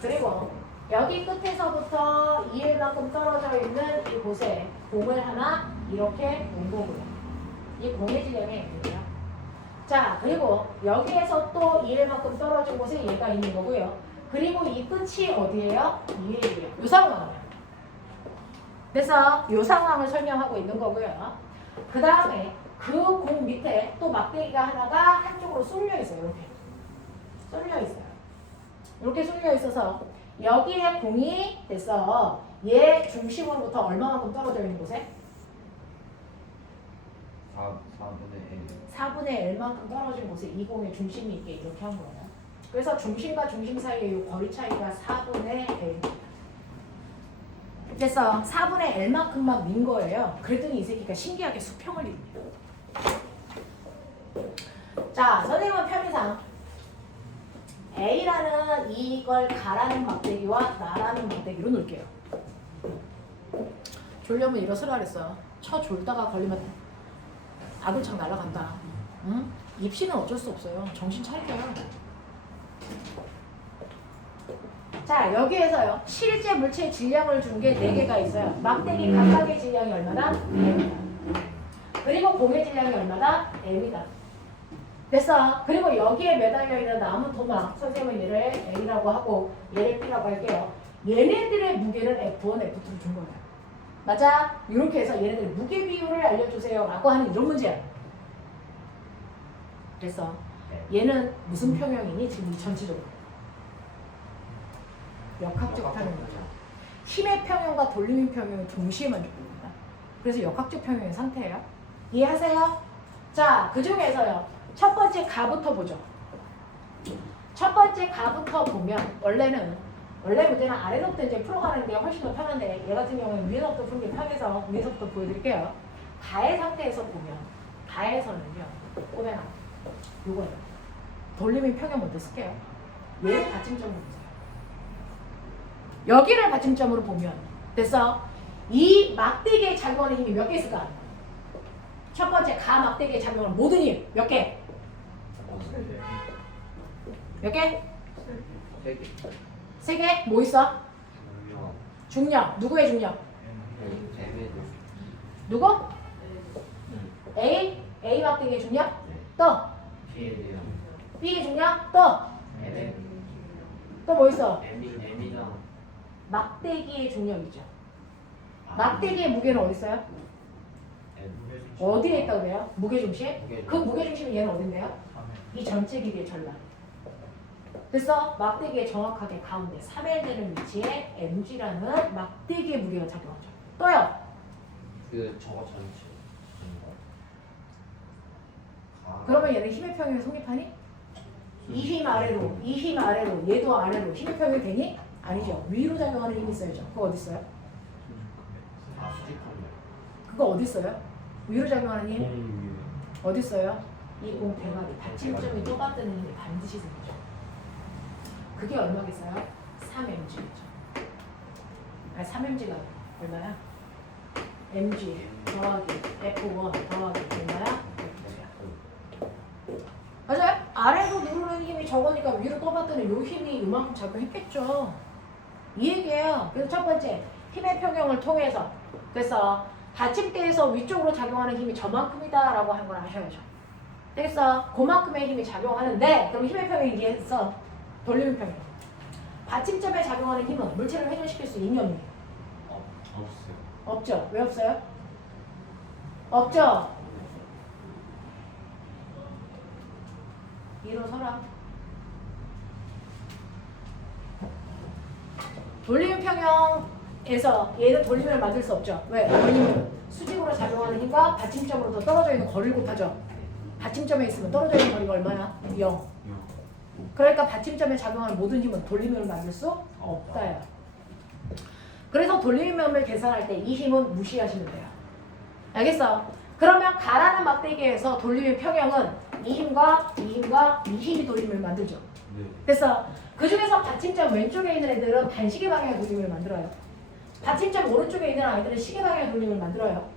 그리고 여기 끝에서부터 2일만큼 떨어져 있는 이곳에 공을 하나 이렇게 놓은 거고요. 이 공의 질량이 M이에요. 자, 그리고 여기에서 또 2일만큼 떨어진 곳에 얘가 있는 거고요. 그리고 이 끝이 어디예요? 2일이에요. 이 상황이에요. 그래서 이 상황을 설명하고 있는 거고요. 그 다음에 그 공 밑에 또 막대기가 하나가 한쪽으로 쏠려 있어요. 이렇게 쏠려 있어요. 이렇게 쏠려 있어서 여기에 공이 됐어. 얘 중심으로부터 얼마만큼 떨어져 있는 곳에? 4분의 1만큼 떨어진 곳에 이 공의 중심이 있게 이렇게 한 거예요. 그래서 중심과 중심 사이의 이 거리 차이가 4분의 1. 그래서 4분의 1만큼만 민 거예요. 그랬더니 이 새끼가 신기하게 수평을 이루네요. 자, 선생님은 편의상 A라는 이걸 가라는 막대기와 나라는 막대기로 놓을게요. 졸려면 일어서라 그랬어. 졸다가 걸리면 아들창 날아간다. 응? 입시는 어쩔 수 없어요. 정신 차려요. 자, 여기에서요. 실제 물체의 질량을 준 게 4개가 있어요. 막대기 각각의 질량이 얼마다? M이다. 그리고 공의 질량이 얼마다? M이다. 됐어. 그리고 여기에 매달려 있는 나무 토막, 선생님은 얘를 A라고 하고 얘를 B라고 할게요. 얘네들의 무게를 F1, F2로 준 거예요. 맞아? 이렇게 해서 얘네들 무게 비율을 알려주세요 라고 하는 이런 문제야. 그래서 네. 얘는 무슨 평형이니? 지금 전체적으로 역학적 평형이죠. 힘의 평형과 돌림의 평형은 동시에 만족됩니다. 그래서 역학적 평형의 상태예요. 이해하세요? 자, 그 중에서요. 첫 번째 가부터 보죠. 첫 번째 가부터 보면 원래 문제는 아래서부터 이제 풀어가는 게 훨씬 더 편한데 얘 같은 경우는 위에서부터 푸는 게 편해서 위에서부터 보여드릴게요. 가의 상태에서 보면 가에서는요. 보면 요거예요. 돌림의 평형 먼저 쓸게요. 얘를 받침점으로 보세요. 여기를 받침점으로 보면 됐어? 이 막대기에 작용하는 힘이 몇 개 있을까? 첫 번째 가 막대기에 작용하는 모든 힘 몇 개? 몇 개? 세 개. 세 개? 뭐 있어? 중력. 중력. 누구의 중력? 재미도. 누구? A? A 막대기의 중력? 네. 또? B에 대한. B의 중력? 또? M. 또 뭐 있어? M이랑. 막대기의 중력이죠. 막대기의 무게는 어디 있어요? M. 어디에 있다고 그래요? 무게중심? 무게중심. 그 무게중심이 얘는 어딘데요? 이 전체 길이의 전량. 됐어? 막대기의 정확하게 가운데 3에 되는 위치에 mg라는 막대기의 무게가 작용하죠. 또요? 그 저거 전체. 그러면 얘는 힘의 평형에 성립하니? 이 힘 아래로, 이 힘 아래로, 얘도 아래로 힘의 평형이 되니? 아니죠. 위로 작용하는 힘이 있어야죠. 그거 어디 있어요? 수직한데. 그거 어디 있어요? 위로 작용하는 힘? 공 어디 있어요? 이 공 대가리 받침점이 똑같다는 힘이 반드시 생기죠. 그게 얼마겠어요? 3mg죠. 아니 3mg가 얼마야? mg 더하기 f1 더하기 얼마야? 맞아요? 아래로 누르는 힘이 적으니까 위로 떠봤더니 요 힘이 이만큼 작용했겠죠. 이 얘기예요. 그래서 첫 번째 힘의 평형을 통해서 그래서 받침대에서 위쪽으로 작용하는 힘이 저만큼이다 라고 하는 걸 아셔야죠. 그래서 그만큼의 힘이 작용하는데 그럼 힘의 평형이 이해했어. 돌림의 평형. 받침점에 작용하는 힘은 물체를 회전시킬 수 있니 없니? 없어요. 없죠. 왜 없어요? 없죠. 일어서라. 돌림의 평형에서 얘는 돌림을 만들 수 없죠. 왜? 돌림은 수직으로 작용하는 힘과 받침점으로 더 떨어져 있는 거리를 곱하죠. 받침점에 있으면 떨어져 있는 거리가 얼마야? 0. 그러니까 받침점에 작용하는 모든 힘은 돌림을 만들 수 없다요. 그래서 돌림을 계산할 때 이 힘은 무시하시면 돼요. 알겠어? 그러면 가라는 막대기에서 돌림의 평형은 이 힘과 이 힘과 이 힘이 돌림을 만들죠. 네. 그래서 그 중에서 받침점 왼쪽에 있는 애들은 반시계 방향의 돌림을 만들어요. 받침점 오른쪽에 있는 아이들은 시계 방향의 돌림을 만들어요.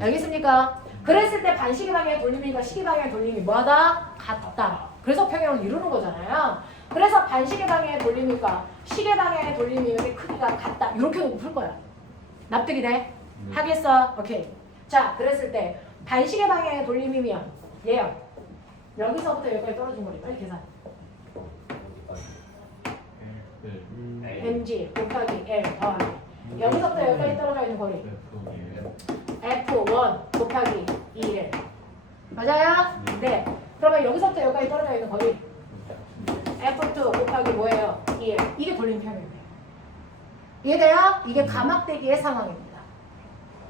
알겠습니까? 그랬을 때 반시계 방향의 돌림과 시계 방향의 돌림이 뭐하다? 같다. 그래서 평형을 이루는 거잖아요. 그래서 반시계 방향의 돌림과 시계 방향의 돌림의 크기가 같다. 이렇게 놓고 풀 거야. 납득이 돼? 하겠어? 오케이. 자, 그랬을 때 반시계 방향의 돌림이면 얘요. 여기서부터 여기까지 떨어진 거리. 빨리 계산. 네. mg 곱하기 l 더하기 여기서부터 여기까지 떨어져 있는 거리 f1 곱하기 2l 맞아요? 네. 그러면 여기서부터 여기까지 떨어져 있는 거리 f2 곱하기 뭐예요? 2l 이게 돌림 평형이에요. 이해돼요? 이게 가막대기의 상황입니다.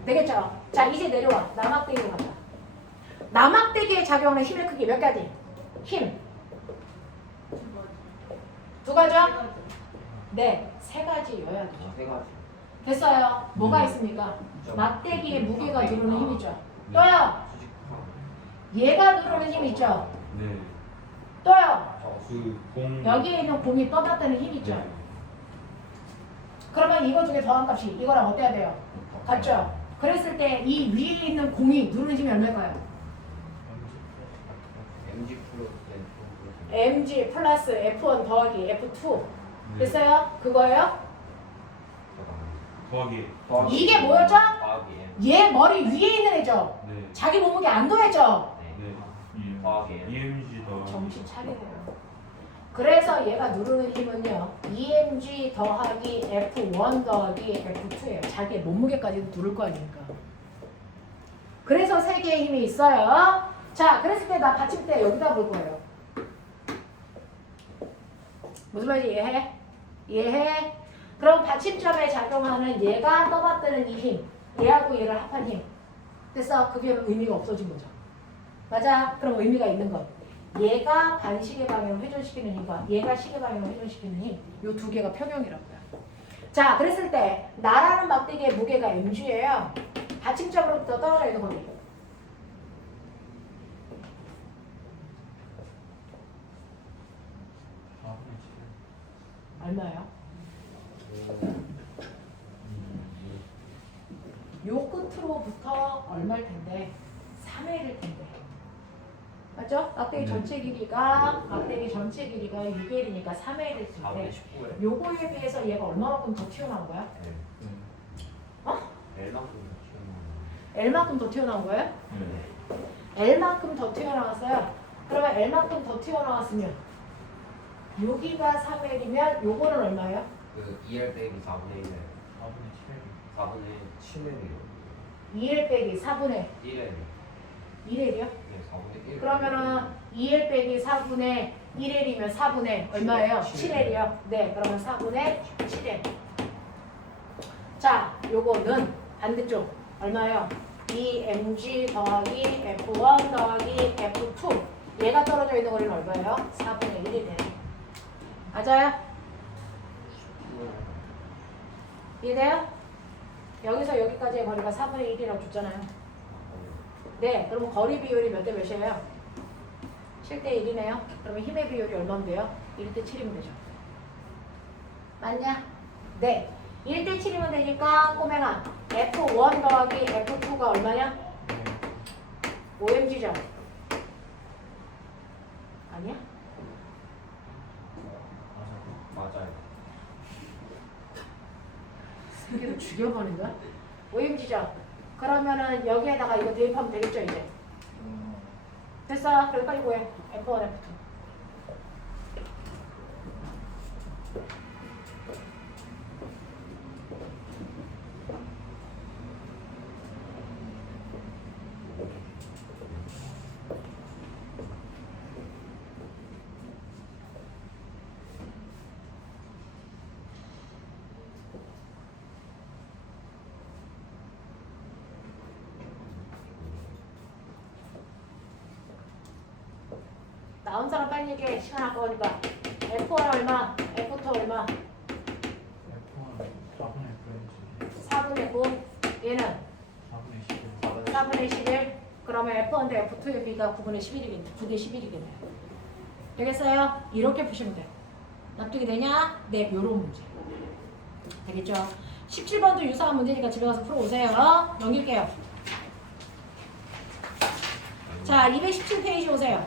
되겠죠? 자, 이제 내려와. 나막대기로 가자. 나막대기에 작용하는 힘의 크기 몇 가지? 힘 두 가지요? 네, 세 가지여야 되죠. 세 가지. 됐어요. 뭐가 있습니까? 막대기의 무게가 누르는 힘 있죠. 또요. 수직한. 얘가 누르는 힘 있죠. 네. 또요. 그공 여기에 있는 공이 떠났다는 힘 있죠. 그러면 이거 중에 더한 값이 이거랑 어때야 돼요? 같죠? 그랬을 때 이 위에 있는 공이 누르는 힘이 얼마일까요? MG 플러스 N mg 플러스 f1 더하기 f2 됐어요? 그거예요? 더하기. 이게 뭐였죠? 더하기 M. 얘 머리 위에 있는 애죠. 네. 자기 몸무게 안 더했죠? 네. 더하기 M. EMG 더하기. 정신 차리세요. 그래서 얘가 누르는 힘은요. EMG 더하기 F1 더하기 F2예요. 자기의 몸무게까지도 누를 거 아닙니까? 그래서 세 개의 힘이 있어요. 자, 그랬을 때 나 받침대 여기다 볼 거예요. 무슨 말인지 이해해? 이해해? 그럼 받침점에 작용하는 얘가 떠받드는 이 힘, 얘하고 얘를 합한 힘. 됐어? 그게 의미가 없어진 거죠. 맞아? 그럼 의미가 있는 건 얘가 반시계 방향을 회전시키는 힘과 얘가 시계 방향을 회전시키는 힘, 요 두 개가 평형이라고요. 자, 그랬을 때 나라는 막대기의 무게가 mg예요. 받침점으로부터 떨어져 있는 거리. 얼마예요? 요 끝으로부터 얼마일 텐데? 3L일 텐데. 맞죠? 막대기 전체 길이가 6L이니까 3L일 4분의 텐데 19에 요거에 비해서 얘가 얼마만큼 더 튀어나온 거야? 어? L만큼 튀어나오는 L만큼 더 튀어나온 거예요? 네. L만큼 더 튀어나왔어요. 그러면 L만큼 더 튀어나왔으면 여기가 3L이면 요거는 얼마예요? 그 2L 빼기 4분의 1에 4분의 7L이요 2L 빼기 4분의 1L 1L이요? 네 4분의 1 그러면은 2L 빼기 4분의 1L이면 4분의 얼마예요? 7L이요? 네, 그러면 4분의 7L. 자, 요거는 반대쪽 얼마예요? 2mg 더하기 F1 더하기 F2. 얘가 떨어져 있는 거리는 얼마예요? 4분의 1이 되네. 맞아요? 이해돼요? 여기서 여기까지의 거리가 4분의 1이라고 줬잖아요. 네, 그럼 거리 비율이 몇 대 몇이에요? 7대 1이네요. 그러면 힘의 비율이 얼마면 돼요? 1대 7이면 되죠. 맞냐? 네. 1대 7이면 되니까 꼬맹아 F1 더하기 F2가 얼마냐? 5mg죠. 아니야? 맞아요 세계도 죽여버린 거야? 5mg죠. 그러면은 여기에다가 이거 대입하면 되겠죠 이제. 됐어. 그래 빨리 구해. F1, F2. 나온 사람 빨리 얘기해. 시간 아까우니까. F1 얼마? F2 얼마? 4분의 9. 얘는 4분의 11. 그러면 F1 대 F2의 비가 9분의 11이겠네. 9대 11이겠네. 되겠어요? 이렇게 푸시면 돼. 납득이 되냐? 네, 요런 문제. 되겠죠? 17번도 유사한 문제니까 집에 가서 풀어오세요. 넘길게요. 자, 217페이지 오세요.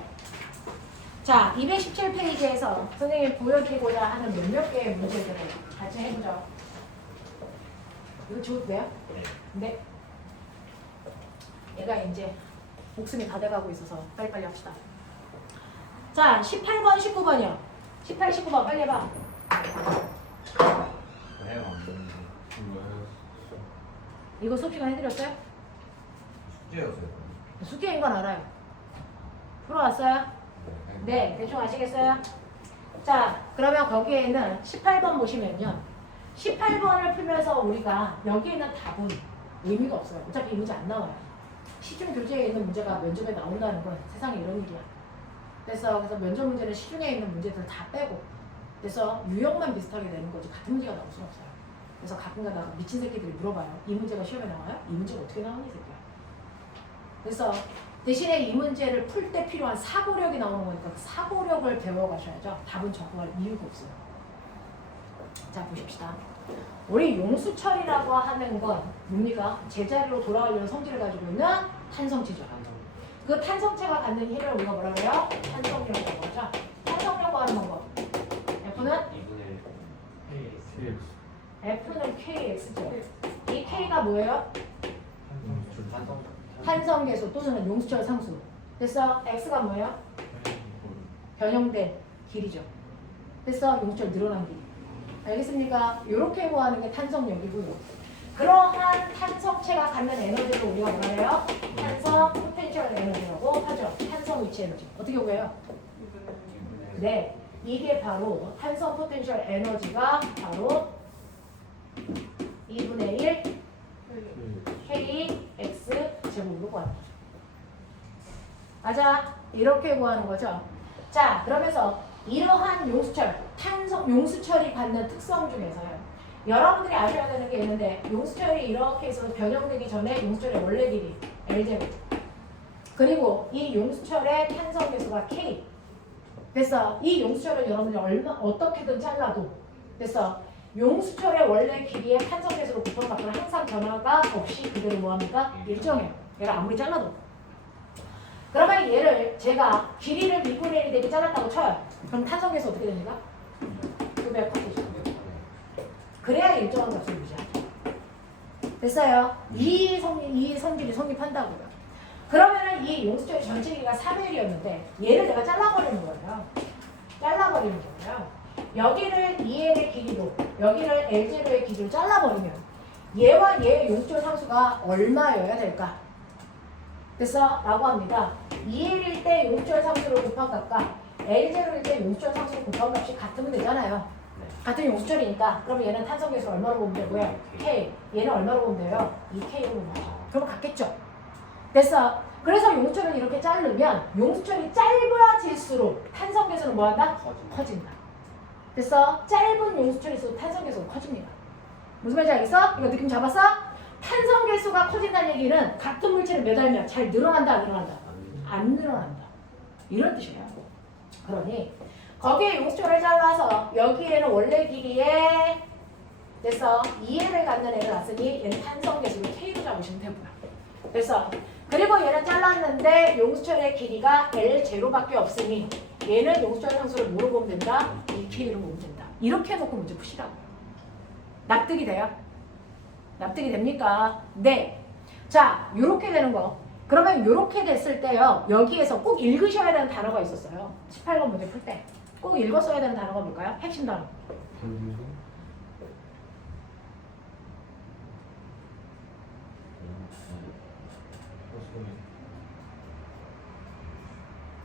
자, 217페이지에서 선생님이 보여드리고자 하는 몇몇 개의 문제들을 같이 해보죠. 이거 줘도 돼요? 네. 얘가 이제 목숨이 다 돼가고 있어서 빨리빨리 합시다. 자, 18번, 19번이요. 18, 19번 빨리 해봐. 해요 안 되는데 이거 수업 시간 해드렸어요? 숙제였어요 숙제인 건 알아요. 풀어왔어요? 네, 대충 아시겠어요? 자, 그러면 거기에는 18번 보시면요. 18번을 풀면서 우리가 여기에 있는 답은 의미가 없어요. 어차피 이 문제 안 나와요. 시중 교재에 있는 문제가 면접에 나온다는 건 세상에 이런 일이야. 그래서 면접 문제는 시중에 있는 문제들 다 빼고 그래서 유형만 비슷하게 되는 거지 같은 문제가 나올 수는 없어요. 그래서 가끔가다 미친 새끼들이 물어봐요. 이 문제가 시험에 나와요? 이 문제가 어떻게 나오니 이 새끼야. 그래서 대신에 이 문제를 풀 때 필요한 사고력이 나오는 거니까 그 사고력을 배워가셔야죠. 답은 적응할 이유가 없어요. 자, 보십시다. 우리 용수철이라고 하는 건 뭡니까? 제자리로 돌아가려는 성질을 가지고 있는 탄성체죠. 그 탄성체가 갖는 힘을 우리가 뭐라 그래요? 탄성력이라고 하죠. 탄성력 구하는 방법. F는? 2분의 1 F는 KX죠. 이 K가 뭐예요? 탄성계수 또는 용수철 상수. 됐어? X가 뭐예요? 변형된 길이죠. 됐어? 용수철 늘어난 길이. 알겠습니까? 이렇게 구하는 게 탄성력이고요. 그러한 탄성체가 갖는 에너지를 우리가 뭐라 해요? 탄성 포텐셜 에너지라고 하죠. 탄성 위치 에너지. 어떻게 구해요? 네, 이게 바로 탄성 포텐셜 에너지가 바로 2분의 1 kx 제곱으로 구하는 거죠. 맞아? 이렇게 구하는 거죠. 자, 그러면서 이러한 용수철, 탄성 용수철이 갖는 특성 중에서요. 여러분들이 아셔야 되는 게 있는데 용수철이 이렇게 해서 변형되기 전에 용수철의 원래 길이 L제곱 그리고 이 용수철의 탄성 계수가 K. 그래서 이 용수철은 여러분들이 어떻게든 잘라도 그래서 용수철의 원래 길이의 탄성 계수로 곱하면 항상 변화가 없이 그대로 뭐합니까? 일정해요. 얘를 아무리 잘라도. 그러면 얘를 제가 길이를 2분의 1 대비 잘랐다고 쳐요. 그럼 탄성 계수 어떻게 됩니까? 900 그래야 일정한 값을 유지하죠. 됐어요? 이 성질이 성립한다고요. 그러면은 이 용수철의 전체 길이가 400이었는데 얘를 내가 잘라버리는 거예요. 잘라버리는 거예요. 여기를 2L의 길이로 여기를 L0의 길이로 잘라버리면 얘와 얘의 용수철 상수가 얼마여야 될까? 됐어? 라고 합니다. 2L일 때 용수철 상수를 곱한 값과 L0일 때 용수철 상수를 곱한 값이 같으면 되잖아요. 같은 용수철이니까 그러면 얘는 탄성계수 얼마로 보면 되고요? K. 얘는 얼마로 보면 돼요? 2K로 보면 돼요. 그럼 같겠죠? 됐어. 그래서 용수철을 이렇게 자르면 용수철이 짧아질수록 탄성계수는 뭐한다? 커진다. 됐어? 짧은 용수철일수록 탄성계수가 커집니다. 무슨 말인지 알겠어? 이거 느낌 잡았어? 탄성계수가 커진다는 얘기는 같은 물체는 매달면 잘 늘어난다 안 늘어난다? 안 늘어난다. 이런 뜻이에요. 그러니 거기에 용수철을 잘라서 여기에는 원래 길이에 그래서 2L을 갖는 애를 놨으니 얘는 탄성계수를 K로 잡으시면 되고요. 그래서 그리고 얘는 잘랐는데 용수철의 길이가 L0밖에 없으니 얘는 용수철 상수를 뭐로 보면 된다? 2K로 보면 된다. 이렇게 해놓고 문제 푸시라고요. 납득이 돼요? 납득이 됩니까? 네. 자, 요렇게 되는 거. 그러면 요렇게 됐을 때요. 여기에서 꼭 읽으셔야 되는 단어가 있었어요. 18번 문제 풀 때. 꼭 읽었어야 되는 단어가 뭘까요? 핵심 단어.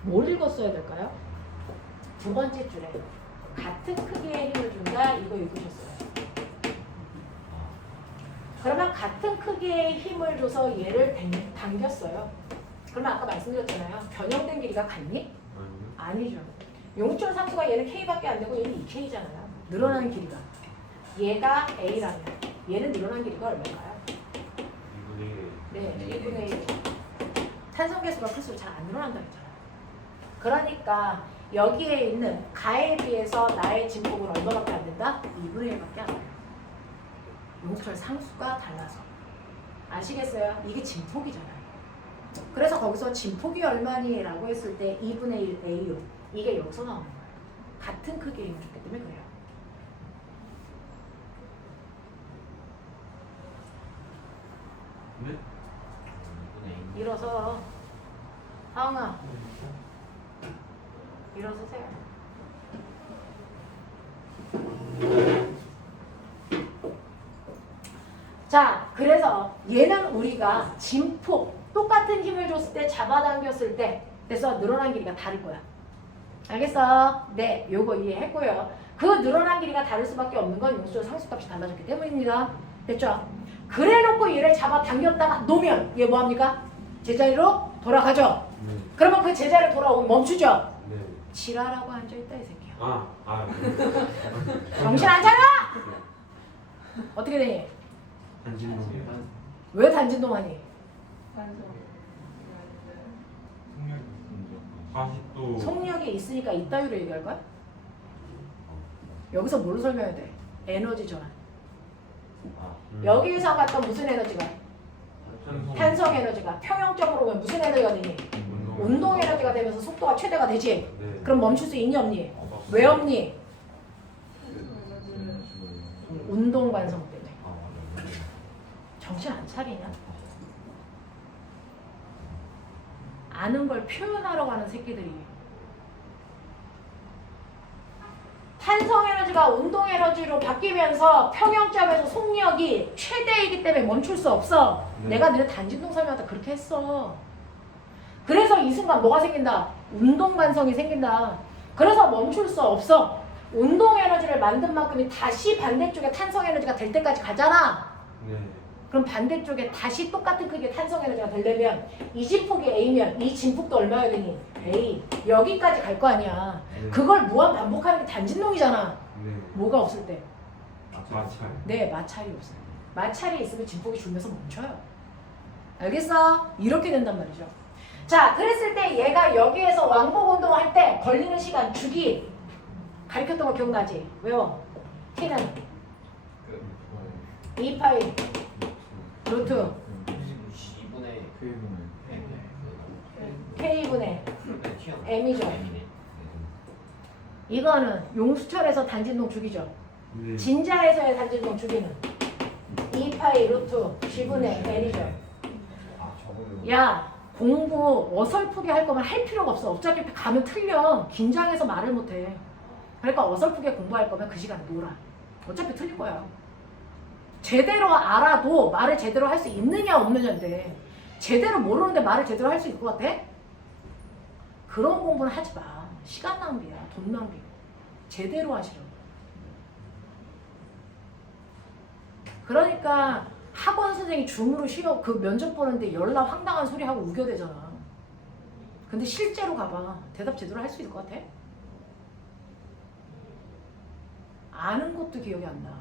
뭘 읽었어야 될까요? 두 번째 줄에 같은 크기의 힘을 준다. 이거 읽으셨어요. 그러면 같은 크기의 힘을 줘서 얘를 당겼어요. 그러면 아까 말씀드렸잖아요. 변형된 길이가 같니? 아니죠. 용수철 상수가 얘는 K밖에 안 되고 얘는 2K잖아요. 늘어나는 길이가. 얘가 A라면 얘는 늘어난 길이가 얼마일까요? 2분의 1. 네, 2분의 1. 탄성계수가 클수록 잘 안 늘어난다 했잖아요. 그러니까 여기에 있는 가에 비해서 나의 진폭은 얼마밖에 안 된다? 2분의 1밖에 안 돼요. 용수철 상수가 달라서. 아시겠어요? 이게 진폭이잖아요. 그래서 거기서 진폭이 얼마니? 라고 했을 때 2분의 1 AU. 이게 여기서 나오는 거예요. 같은 크기의 힘을 줬기 때문에 그래요. 네? 일어서. 하웅아. 일어서세요. 자, 그래서 얘는 우리가 진폭, 똑같은 힘을 줬을 때 잡아당겼을 때 그래서 늘어난 길이가 다를 거야. 알겠어? 네, 요거 이해했고요. 그 늘어난 길이가 다를 수밖에 없는 건 용수철 상수값이 달라졌기 때문입니다. 됐죠? 그래놓고 얘를 잡아당겼다가 놓으면 얘 뭐합니까? 제자리로 돌아가죠? 그러면 그 제자리로 돌아오면 멈추죠? 네. 지랄하고 앉아있다 이 새끼야. 정신 네. 안 차려! 어떻게 되니? 단진동이요. 왜 단진동하니? 속력이 있습니다. 다시 또 속력이 있으니까 이따위로 얘기할 거야? 여기서 뭘로 설명해야 돼? 에너지 전환. 여기에서 갔던 무슨 에너지가? 탄성 에너지가 평형적으로 오면 무슨 에너지가 되니? 운동 에너지가 되면서 속도가 최대가 되지? 네. 그럼 멈출 수 있니 없니? 왜 없니? 운동 관성 때문에. 정신 안 차리냐? 아는 걸 표현하러 가는 새끼들이 산성 에너지가 운동 에너지로 바뀌면서 평형점에서 속력이 최대이기 때문에 멈출 수 없어. 네. 내가 늘 단진동 설명할 때 그렇게 했어. 그래서 이 순간 뭐가 생긴다? 운동 관성이 생긴다. 그래서 멈출 수 없어. 운동 에너지를 만든 만큼이 다시 반대쪽에 탄성 에너지가 될 때까지 가잖아. 네. 그럼 반대쪽에 다시 똑같은 크기의 탄성 에너지가 되려면 이 진폭이 A면 이 진폭도 얼마야 되니? A. 여기까지 갈 거 아니야. 네. 그걸 무한 반복하는 게 단진동이잖아. 네. 뭐가 없을 때? 마찰. 네, 마찰이 없어요. 마찰이 있으면 진폭이 줄면서 멈춰요. 알겠어? 이렇게 된단 말이죠. 자, 그랬을 때 얘가 여기에서 왕복 운동을 할 때 걸리는 시간, 주기 가르쳤던 거 기억나지? 외워. T는 2파이 루트 2분의 K분의 튀어. M이죠. M이네. 이거는 용수철에서 단진동 주기죠. 네. 진자에서의 단진동 주기는 2파이 루트 G분의 L이죠. 아 저거. 야, 공부 어설프게 할 거면 할 필요가 없어. 어차피 가면 틀려. 긴장해서 말을 못해. 그러니까 어설프게 공부할 거면 그 시간에 놀아. 어차피 틀릴 거야. 제대로 알아도 말을 제대로 할 수 있느냐 없느냐인데 제대로 모르는데 말을 제대로 할 수 있을 것 같아? 그런 공부는 하지 마. 시간 낭비야. 돈 낭비. 제대로 하시라고. 그러니까 학원 선생이 줌으로 시험 그 면접 보는데 열나 황당한 소리 하고 우겨대잖아. 근데 실제로 가봐. 대답 제대로 할 수 있을 것 같아? 아는 것도 기억이 안 나.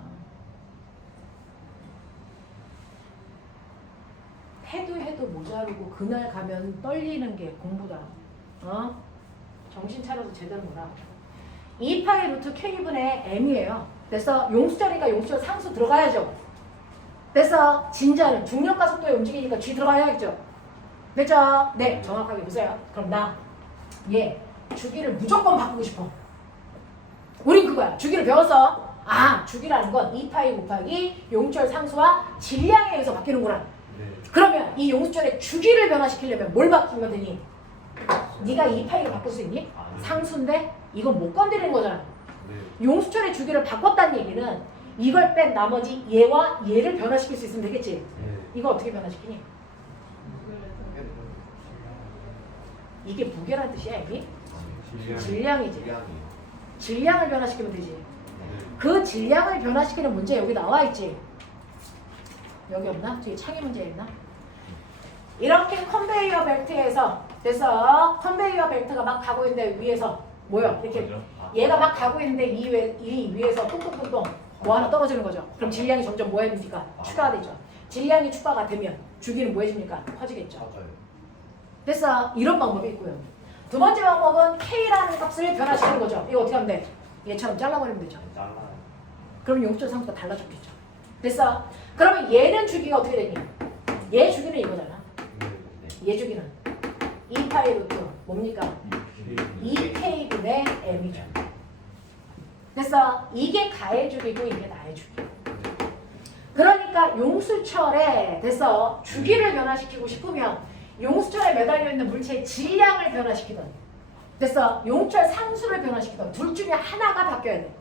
해도 모자르고 그날 가면 떨리는 게 공부다. 어? 정신 차려서 제대로 놀아. 2파이 루트 K분의 M이에요. 그래서 용수절이니까 용수절 상수 들어가야죠. 그래서 진자는 중력과 속도에 움직이니까 G 들어가야겠죠. 됐죠? 네, 정확하게 보세요. 그럼 얘 주기를 무조건 바꾸고 싶어. 우린 그거야. 주기를 배웠어. 아, 주기라는 건 2파이 곱하기 용철 상수와 질량에 의해서 바뀌는구나. 네. 그러면 이 용수철의 주기를 변화시키려면 뭘 바꾸면 되니? 네가 2파이로 바꿀 수 있니? 상수인데 이건 못 건드리는 거잖아. 네. 용수철의 주기를 바꿨다는 얘기는 이걸 뺀 나머지 얘와 얘를 변화시킬 수 있으면 되겠지. 네. 이거 어떻게 변화시키니? 이게 무게라는 뜻이야, 여기? 질량이지. 질량이요. 질량을 변화시키면 되지. 네. 그 질량을 변화시키는 문제 여기 나와 있지. 여기 없나? 저기 창의 문제 있나? 이렇게 컨베이어 벨트에서 그래서 컨베이어 벨트가 막 가고 있는데 위에서 뭐야? 이렇게 얘가 막 가고 있는데 이 위에서 똥똥똥똥 뭐 하나 떨어지는 거죠. 그럼 질량이 점점 뭐 해집니까? 추가가 되죠. 질량이 추가가 되면 주기는 뭐 해집니까? 커지겠죠. 맞아요. 그래서 이런 방법이 있고요. 두 번째 방법은 K라는 값을 변화시키는 거죠. 이거 어떻게 하면 돼? 얘처럼 잘라버리면 되죠. 잘라요. 그럼 용적 상수가 달라졌겠죠. 됐어? 그러면 얘는 주기가 어떻게 되니? 얘 주기는 이거잖아. 네. 얘 주기는 2파이 루트 뭡니까? 2K분의 M이죠. 됐어? 이게 가의 주기고 이게 나의 주기. 그러니까 용수철에 됐어? 주기를 변화시키고 싶으면 용수철에 매달려 있는 물체의 질량을 변화시키던 됐어? 용철 상수를 변화시키던 둘 중에 하나가 바뀌어야 돼.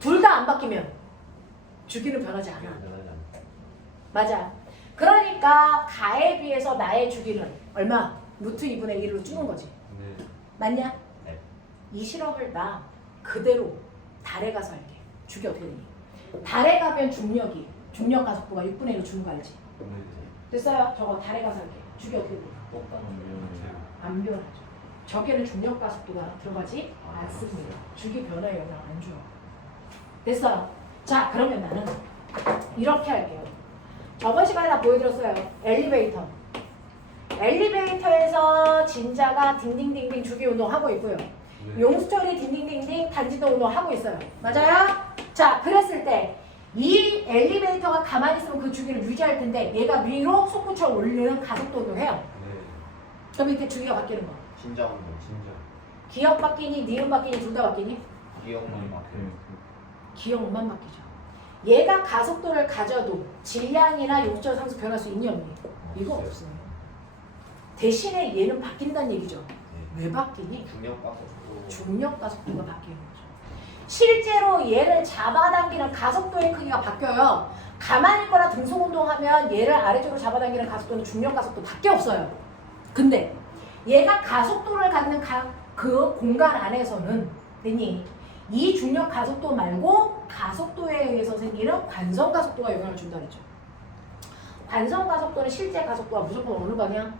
둘 다 안 바뀌면 주기는 변하지 않아. 맞아. 그러니까 가에 비해서 나의 주기는 얼마? 루트 2분의 1로 주는 거지. 네. 맞냐? 네. 이 실험을 나 그대로 달에 가서 할게. 주기 어떻게 되니? 달에 가면 중력 가속도가 6분의 1로 주는 거 알지? 네. 됐어요? 저거 달에 가서 할게. 주기 어떻게 되니? 안 변하죠. 저기에는 중력 가속도가 들어가지 않습니다. 주기 변화에 영향 안 줘요. 됐어? 자, 그러면 나는 이렇게 할게요. 저번 시간에 다 보여드렸어요. 엘리베이터. 엘리베이터에서 진자가 딩딩딩딩 주기 운동하고 있고요. 네. 용수철이 딩딩딩딩 단지도 운동하고 있어요. 맞아요? 자, 그랬을 때 이 엘리베이터가 가만히 있으면 그 주기를 유지할 텐데 얘가 위로 솟구쳐 올리는 가속도 운동해요. 네. 그럼 이렇게 주기가 바뀌는 거. 진짜 운동. 진짜. 기억 바뀌니, 니은 바뀌니, 둘 다 바뀌니? 기억만 바뀌어요. 기억만 바뀌죠. 얘가 가속도를 가져도 질량이나 용수철 상수 변할 수 있니 없니? 이거 없어요. 대신에 얘는 바뀐다는 얘기죠. 왜 바뀌니? 중력 가속도. 중력 가속도가 바뀌는 거죠. 실제로 얘를 잡아당기는 가속도의 크기가 바뀌어요. 가만히 있거나 등속 운동하면 얘를 아래쪽으로 잡아당기는 가속도는 중력 가속도 밖에 없어요. 근데 얘가 가속도를 갖는 그 공간 안에서는 됐니? 이 중력 가속도 말고 가속도에 의해서 생기는 관성 가속도가 영향을 준다 그랬죠. 관성 가속도는 실제 가속도와 무조건 어느 방향?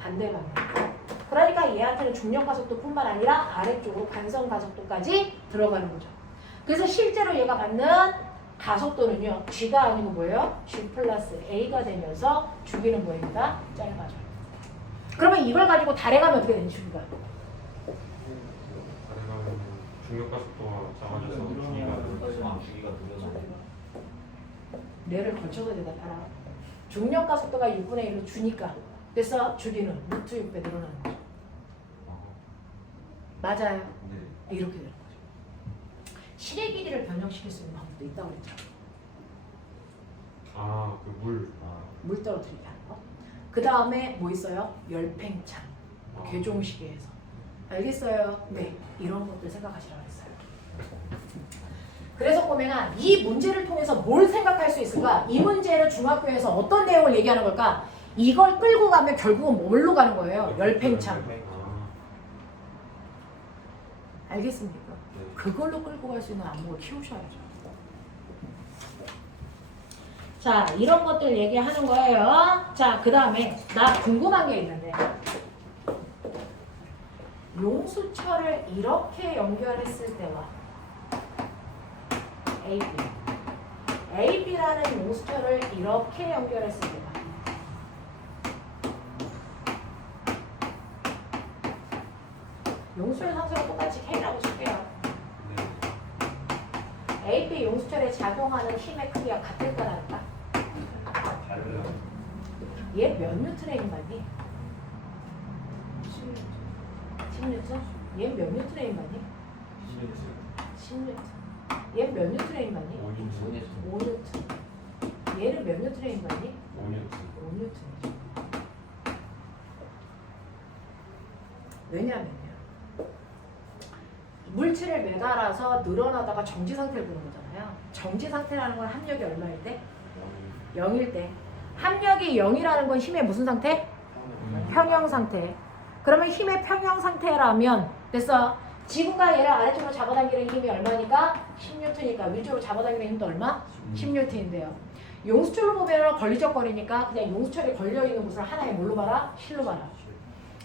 반대 방향. 그러니까 얘한테는 중력 가속도뿐만 아니라 아래쪽으로 관성 가속도까지 들어가는 거죠. 그래서 실제로 얘가 받는 가속도는요, G가 아니고 뭐예요? G 플러스 A가 되면서 주기는 뭐입니다? 짧아져요. 그러면 이걸 가지고 달에 가면 어떻게 되니, 주기가? 가능하면 중력 가속도가 작아져서 주기가 주기가 늘어나고 뇌를 걸쳐서 대답하라. 중력 가속도가 6분의 1로 주니까 그래서 주기는 루트 6배 늘어나는 거죠. 맞아요. 네. 이렇게 되는 거죠. 실의 길이를 변형시킬 수 있는 방법도 있다고 그랬죠. 아그물 물 떨어뜨리게 하는 거. 그 다음에 뭐 있어요? 열팽창. 아. 괴종시계에서. 알겠어요? 네. 이런 것들 생각하시라고 했어요. 그래서 꼬맹아, 이 문제를 통해서 뭘 생각할 수 있을까? 이 문제는 중학교에서 어떤 내용을 얘기하는 걸까? 이걸 끌고 가면 결국은 뭘로 가는 거예요? 열팽창. 알겠습니까? 네. 그걸로 끌고 갈 수 있는 안목을 키우셔야죠. 자, 이런 것들 얘기하는 거예요. 자, 그 다음에 나 궁금한 게 있는데 용수철을 이렇게 연결했을 때와 AB라는 용수철을 이렇게 연결했을 때와 용수철 상수가 똑같이 K라고 칠게요. 네. AB 용수철에 작용하는 힘의 크기가 같을까 다를까? 다르요. 얘 몇 뉴턴의 힘 받니? 10뉴턴? 얘 몇 뉴턴의 힘 받니? 10뉴턴. 얘 몇 뉴턴의 힘 받니? 5뉴턴. 얘는 몇 뉴턴의 힘 받니? 5뉴턴이죠. 왜냐면요. 물체를 매달아서 늘어나다가 정지 상태를 보는 거잖아요. 정지 상태라는 건 합력이 얼마일 때? 0일 때. 합력이 0이라는 건 힘의 무슨 상태? 평형 상태. 그러면 힘의 평형 상태라면 됐어. 지구가 얘를 아래쪽으로 잡아당기는 힘이 얼마니까? 10뉴턴이니까 위쪽으로 잡아당기는 힘도 얼마? 10뉴턴인데요. 용수철로 보면 걸리적거리니까 그냥 용수철이 걸려있는 곳을 하나의 뭘로 봐라? 실로 봐라.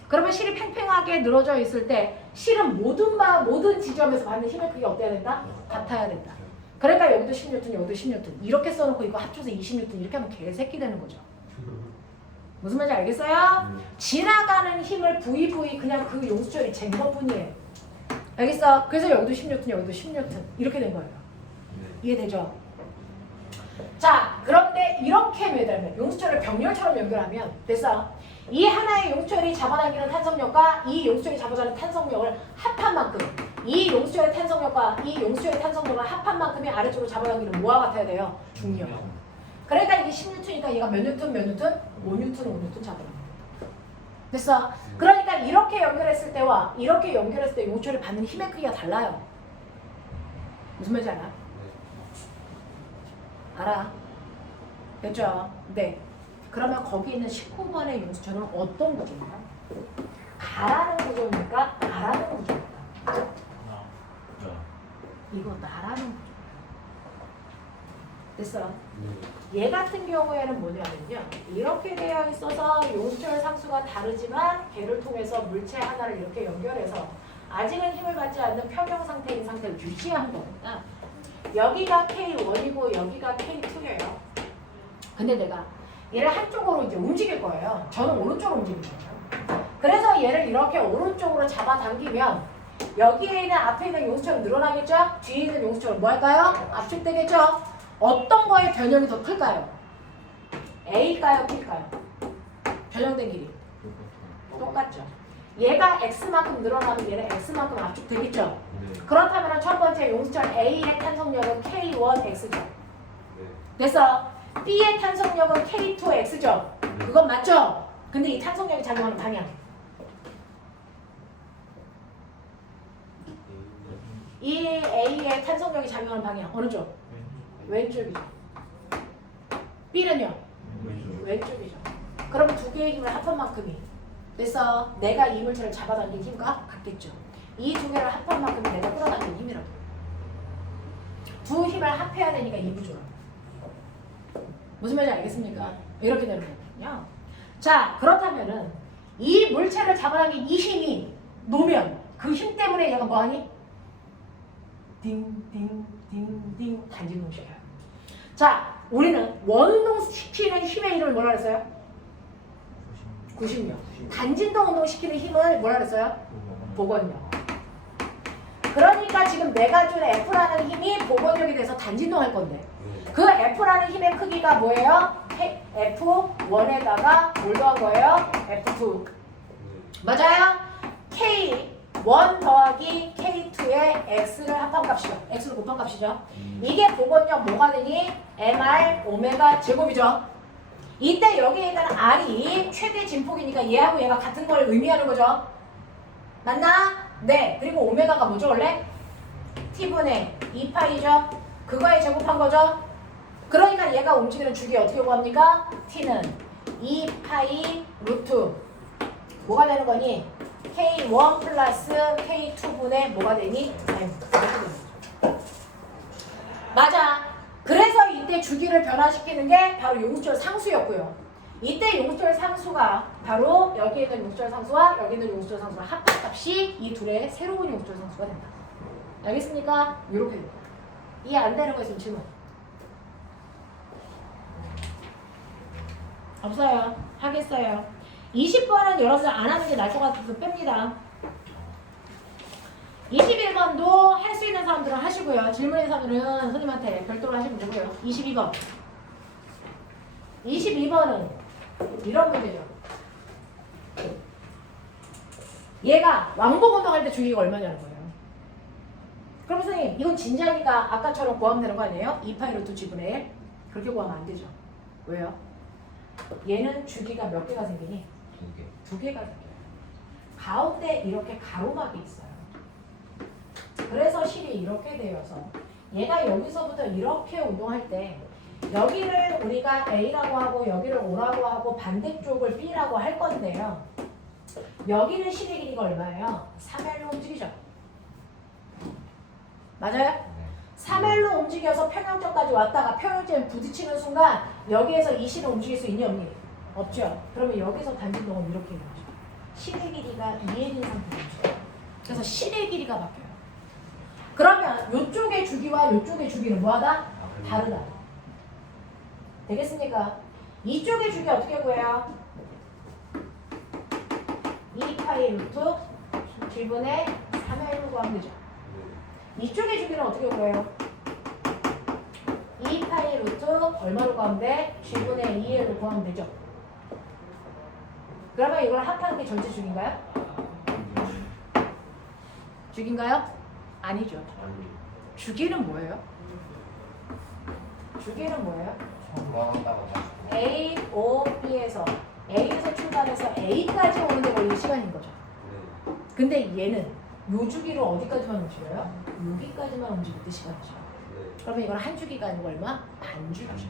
그러면 실이 팽팽하게 늘어져 있을 때 실은 모든 지점에서 받는 힘의 크기가 어때야 된다? 같아야 된다. 그러니까 여기도 10뉴턴, 여기도 10뉴턴. 이렇게 써놓고 이거 합쳐서 20뉴턴 이렇게 하면 개새끼 되는 거죠. 무슨 말인지 알겠어요? 지나가는 힘을 VV 그냥 그 용수철이 잰 것뿐이에요. 알겠어? 그래서 여기도 10뉴턴, 여기도 10뉴턴 이렇게 된 거예요. 이해되죠? 자, 그런데 이렇게 매달면 용수철을 병렬처럼 연결하면 됐어? 이 하나의 용수철이 잡아당기는 탄성력과 이 용수철이 잡아주는 탄성력을 합한 만큼 이 용수철의 탄성력과 이 용수철의 탄성력을 합한 만큼이 아래쪽으로 잡아당기는 뭐와 같아야 돼요? 중력. 그러니까 이게 10뉴턴이니까 얘가 몇 뉴턴, 몇 뉴턴? 5뉴턴, 5뉴턴 잡아당겨. 됐어? 그러니까 이렇게 연결했을 때와 이렇게 연결했을 때 용수철이 받는 힘의 크기가 달라요. 무슨 말인지 알아? 알아? 됐죠? 네. 그러면 거기 있는 19번의 용수철은 어떤 구조입니까? 가라는 구조입니까? 나라는 구조입니까? 이거 나라는 구조입니다. 됐어? 얘 같은 경우에는 뭐냐면요. 이렇게 되어 있어서 용수철 상수가 다르지만 걔를 통해서 물체 하나를 이렇게 연결해서 아직은 힘을 받지 않는 평형 상태인 상태를 유지한 겁니다. 여기가 K1이고 여기가 K2예요. 근데 내가 얘를 한쪽으로 이제 움직일 거예요. 저는 오른쪽으로 움직일 거예요. 그래서 얘를 이렇게 오른쪽으로 잡아당기면 여기에 있는 앞에 있는 용수철은 늘어나겠죠? 뒤에 있는 용수철은 뭐 할까요? 압축되겠죠? 어떤 거의 변형이 더 클까요? A일까요? B일까요? 변형된 길이 똑같죠. 얘가 X만큼 늘어나면 얘는 X만큼 압축되겠죠? 그렇다면 첫 번째 용수철 A의 탄성력은 K1X죠. 됐어? B의 탄성력은 K2X죠. 그건 맞죠? 근데 이 탄성력이 작용하는 방향 이 A의 탄성력이 작용하는 방향 어느 쪽? 왼쪽이죠. B는요? 왼쪽이죠. 그러면 두 개의 힘을 합한 만큼이 그래서 내가 이 물체를 잡아당긴 힘과 같겠죠. 이 두 개를 합한 만큼이 내가 끌어당긴 힘이라고. 두 힘을 합해야 되니까 이 구조로. 무슨 말인지 알겠습니까? 이렇게 되는 거거든요. 자, 그렇다면은 이 물체를 잡아당긴 이 힘이 놓으면 그 힘 때문에 얘가 뭐하니? 띵띵띵띵 단진동시켜요. 자, 우리는 원운동시키는 힘의 이름을 뭐라 그랬어요? 구심력. 단진동 운동시키는 힘을 뭐라 그랬어요? 복원력. 그러니까 지금 내가 준 F라는 힘이 복원력이 돼서 단진동할 건데 그 F라는 힘의 크기가 뭐예요? F1에다가 뭘 더한 거예요? F2. 맞아요? K1 더하기 K2의 X를 합한 값이죠. X를 곱한 값이죠. 이게 복원력 뭐가 되니? MR 오메가 제곱이죠. 이때 여기에 있는 R이 최대 진폭이니까 얘하고 얘가 같은 걸 의미하는 거죠. 맞나? 네. 그리고 오메가가 뭐죠 원래? T분의 2파이죠. 그거에 제곱한 거죠. 그러니까 얘가 움직이는 주기 어떻게 구합니까? T는 2파이 루트 뭐가 되는 거니? K1 플러스 K2분의 뭐가 되니? M. 맞아. 그래서 이때 주기를 변화시키는 게 바로 용수철 상수였고요. 이때 용수철 상수가 바로 여기 있는 용수철 상수와 여기 있는 용수철 상수의 합합값이 이 둘의 새로운 용수철 상수가 된다. 알겠습니까? 이렇게 됩니다. 이해 안 되는 거 있으면 질문. 없어요. 하겠어요. 20번은 여러분들 안 하는 게 나을 것 같아서 뺍니다. 21번도 할 수 있는 사람들은 하시고요. 질문의 사람들은 선생님한테 별도로 하시면 되고요. 22번. 22번은 이런 문제죠. 얘가 왕복 운동할 때 주기가 얼마냐는 거예요. 그럼 선생님 이건 진지하니까 아까처럼 구하면 되는 거 아니에요? 2파이 루트 G분의 1. 그렇게 구하면 안 되죠. 왜요? 얘는 주기가 몇 개가 생기니? 두 개가 생겨요. 가운데 이렇게 가로막이 있어요. 그래서 실이 이렇게 되어서 얘가 여기서부터 이렇게 운동할 때 여기를 우리가 A라고 하고 여기를 O라고 하고 반대쪽을 B라고 할 건데요. 여기는 실의 길이가 얼마예요? 3L로 움직이죠. 맞아요? 3L로 움직여서 평형점까지 왔다가 평형점에 부딪히는 순간 여기에서 이 실을 움직일 수 있니 없니? 없죠. 그러면 여기서 단진동은 이렇게 되는 거죠. 실의 길이가 2L인 상태죠. 그래서 실의 길이가 바뀌어요. 그러면 이쪽의 주기와 이쪽의 주기는 뭐하다? 다르다. 되겠습니까? 이쪽의 주기 어떻게 구해요? 2파이 루트 G분의 3L로 구하면 되죠. 이쪽의 주기는 어떻게 구해요? 2파이 루트 얼마로 구하면 돼? G분의 2L로 구하면 되죠. 그러면 이걸 합하는 게 전체 주기인가요? 주기인가요? 아니죠. 주기는 뭐예요? 주기는 뭐예요? A, O, B에서 A에서 출발해서 A까지 오는데 걸리는 시간인 거죠. 근데 얘는 요 주기로 어디까지만 움직여요? 여기까지만 움직일 때 시간이죠. 그러면 이건 한 주기가 아니고 얼마? 반 주기죠.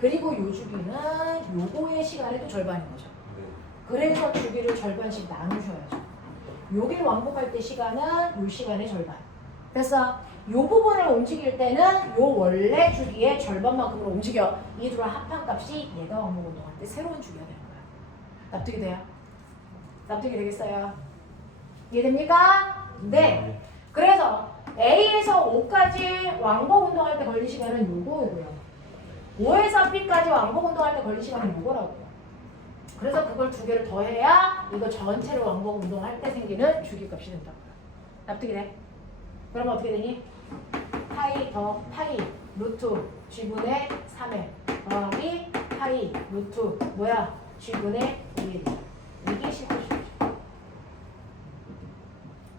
그리고 요 주기는 요거의 시간의 또 절반인 거죠. 그래서 주기를 절반씩 나누셔야죠. 요게 왕복할 때 시간은 요 시간의 절반. 그래서 요 부분을 움직일 때는 요 원래 주기의 절반만큼으로 움직여. 이 둘의 합한 값이 얘가 왕복 운동할 때 새로운 주기가 되는 거야. 납득이 돼요? 납득이 되겠어요? 이해됩니까? 네. 그래서 A에서 O까지 왕복 운동할 때 걸린 시간은 요거고요. O에서 B까지 왕복 운동할 때 걸린 시간은 요거라고요. 그래서 그걸 두 개를 더해야 이거 전체를 왕복 운동할 때 생기는 주기값이 된다고요. 납득이 돼? 그러면 어떻게 되니? 파이 더 파이 루트 G분의 3에 더하기 파이 루트 뭐야? G분의 2에 이게 실제주기죠.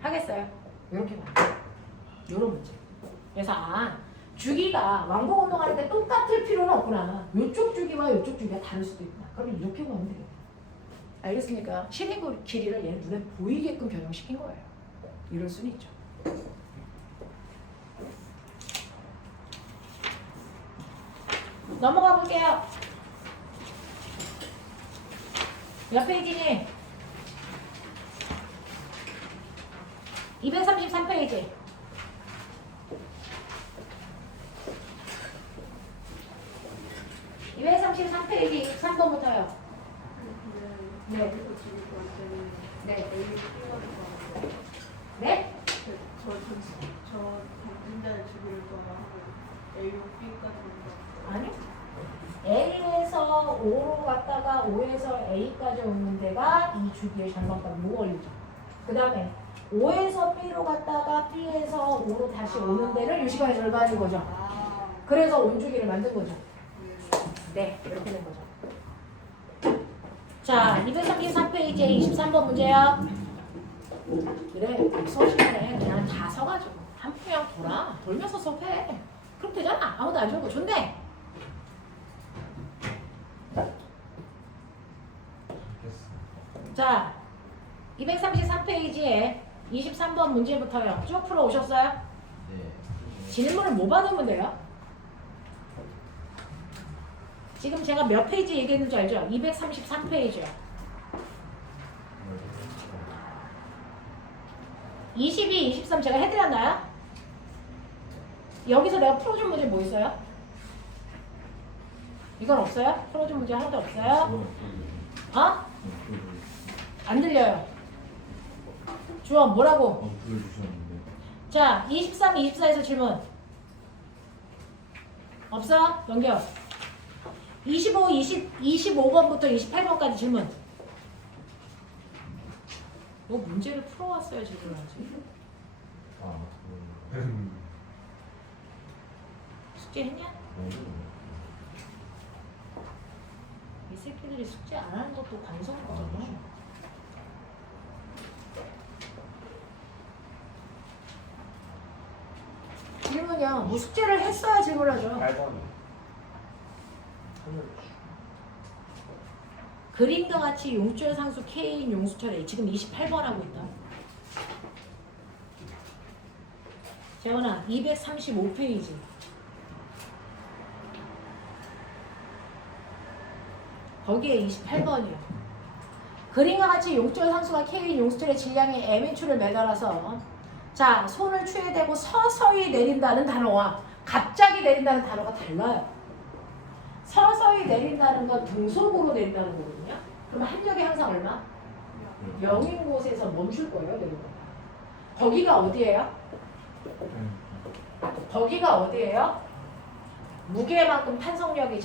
하겠어요? 이렇게 봐요. 요런 문제. 그래서 주기가 왕복 운동할 때 똑같을 필요는 없구나. 요쪽 주기와 요쪽 주기가 다를 수도 있구나. 그럼 이렇게 보면 되겠다. 알겠습니까? 실의 길이를 얘는 눈에 보이게끔 변형시킨 거예요. 이럴 수는 있죠. 넘어가 볼게요. 몇 페이지니? 233페이지. (233페이지) 3번부터요. 근데 네. 여기서 죽일 것 때는 네. A B가 들어가고 네? 저 경쟁자를 죽일 거라 하고 A로 B까지 들어가. 아니? A에서 O로 갔다가 O에서 A까지 오는 데가 이 주기의 절반값 요 원리죠. 그 다음에 O에서 B로 갔다가 B에서 O로 다시 오는 데를 이 시간의 절반인 거죠. 그래서 온주기를 만든 거죠. 네, 이렇게 된 거죠. 자, 233페이지에 23번 문제야. 그래, 수업 시간에 그냥 다 서가지고 한 평 돌면서 수업해. 그럼 되잖아. 아무도 안 주는 거 좋네. 자, 233페이지에 23번 문제부터요. 쭉 풀어 오셨어요? 네. 질문을 뭐 받으면 돼요? 지금 제가 몇 페이지 얘기했는지 알죠? 233페이지요. 22, 23 제가 해드렸나요? 여기서 내가 풀어준 문제 뭐 있어요? 이건 없어요? 풀어준 문제 하나도 없어요? 어? 안 들려요. 주원 뭐라고? 보여주셨는데. 자, 23, 24에서 질문. 없어? 넘겨. 25, 25번부터 28번까지 질문. 너 문제를 풀어왔어야 질문하지. 아, 숙제 했냐? 이 새끼들이 숙제 안 하는 것도 관성인 거잖아. 질문이요. 뭐 숙제를 했어야 질문하죠. 그림과 같이 용주의 상수 K인 용수철에 지금 28번 하고 있다. 재원아 235페이지. 거기에 28번이요. 그림과 같이 용주의 상수가 K인 용수철의 질량의 M인추를 매달아서 자 손을 추에 대고 서서히 내린다는 단어와 갑자기 내린다는 단어가 달라요. 서서히 내린다는 건 등속으로 내린다는 거거든요. 그럼 합력이 항상 얼마? 0인 곳에서 멈출 거예요. 내리고. 거기가 어디예요? 거기가 어디예요? 무게만큼 탄성력이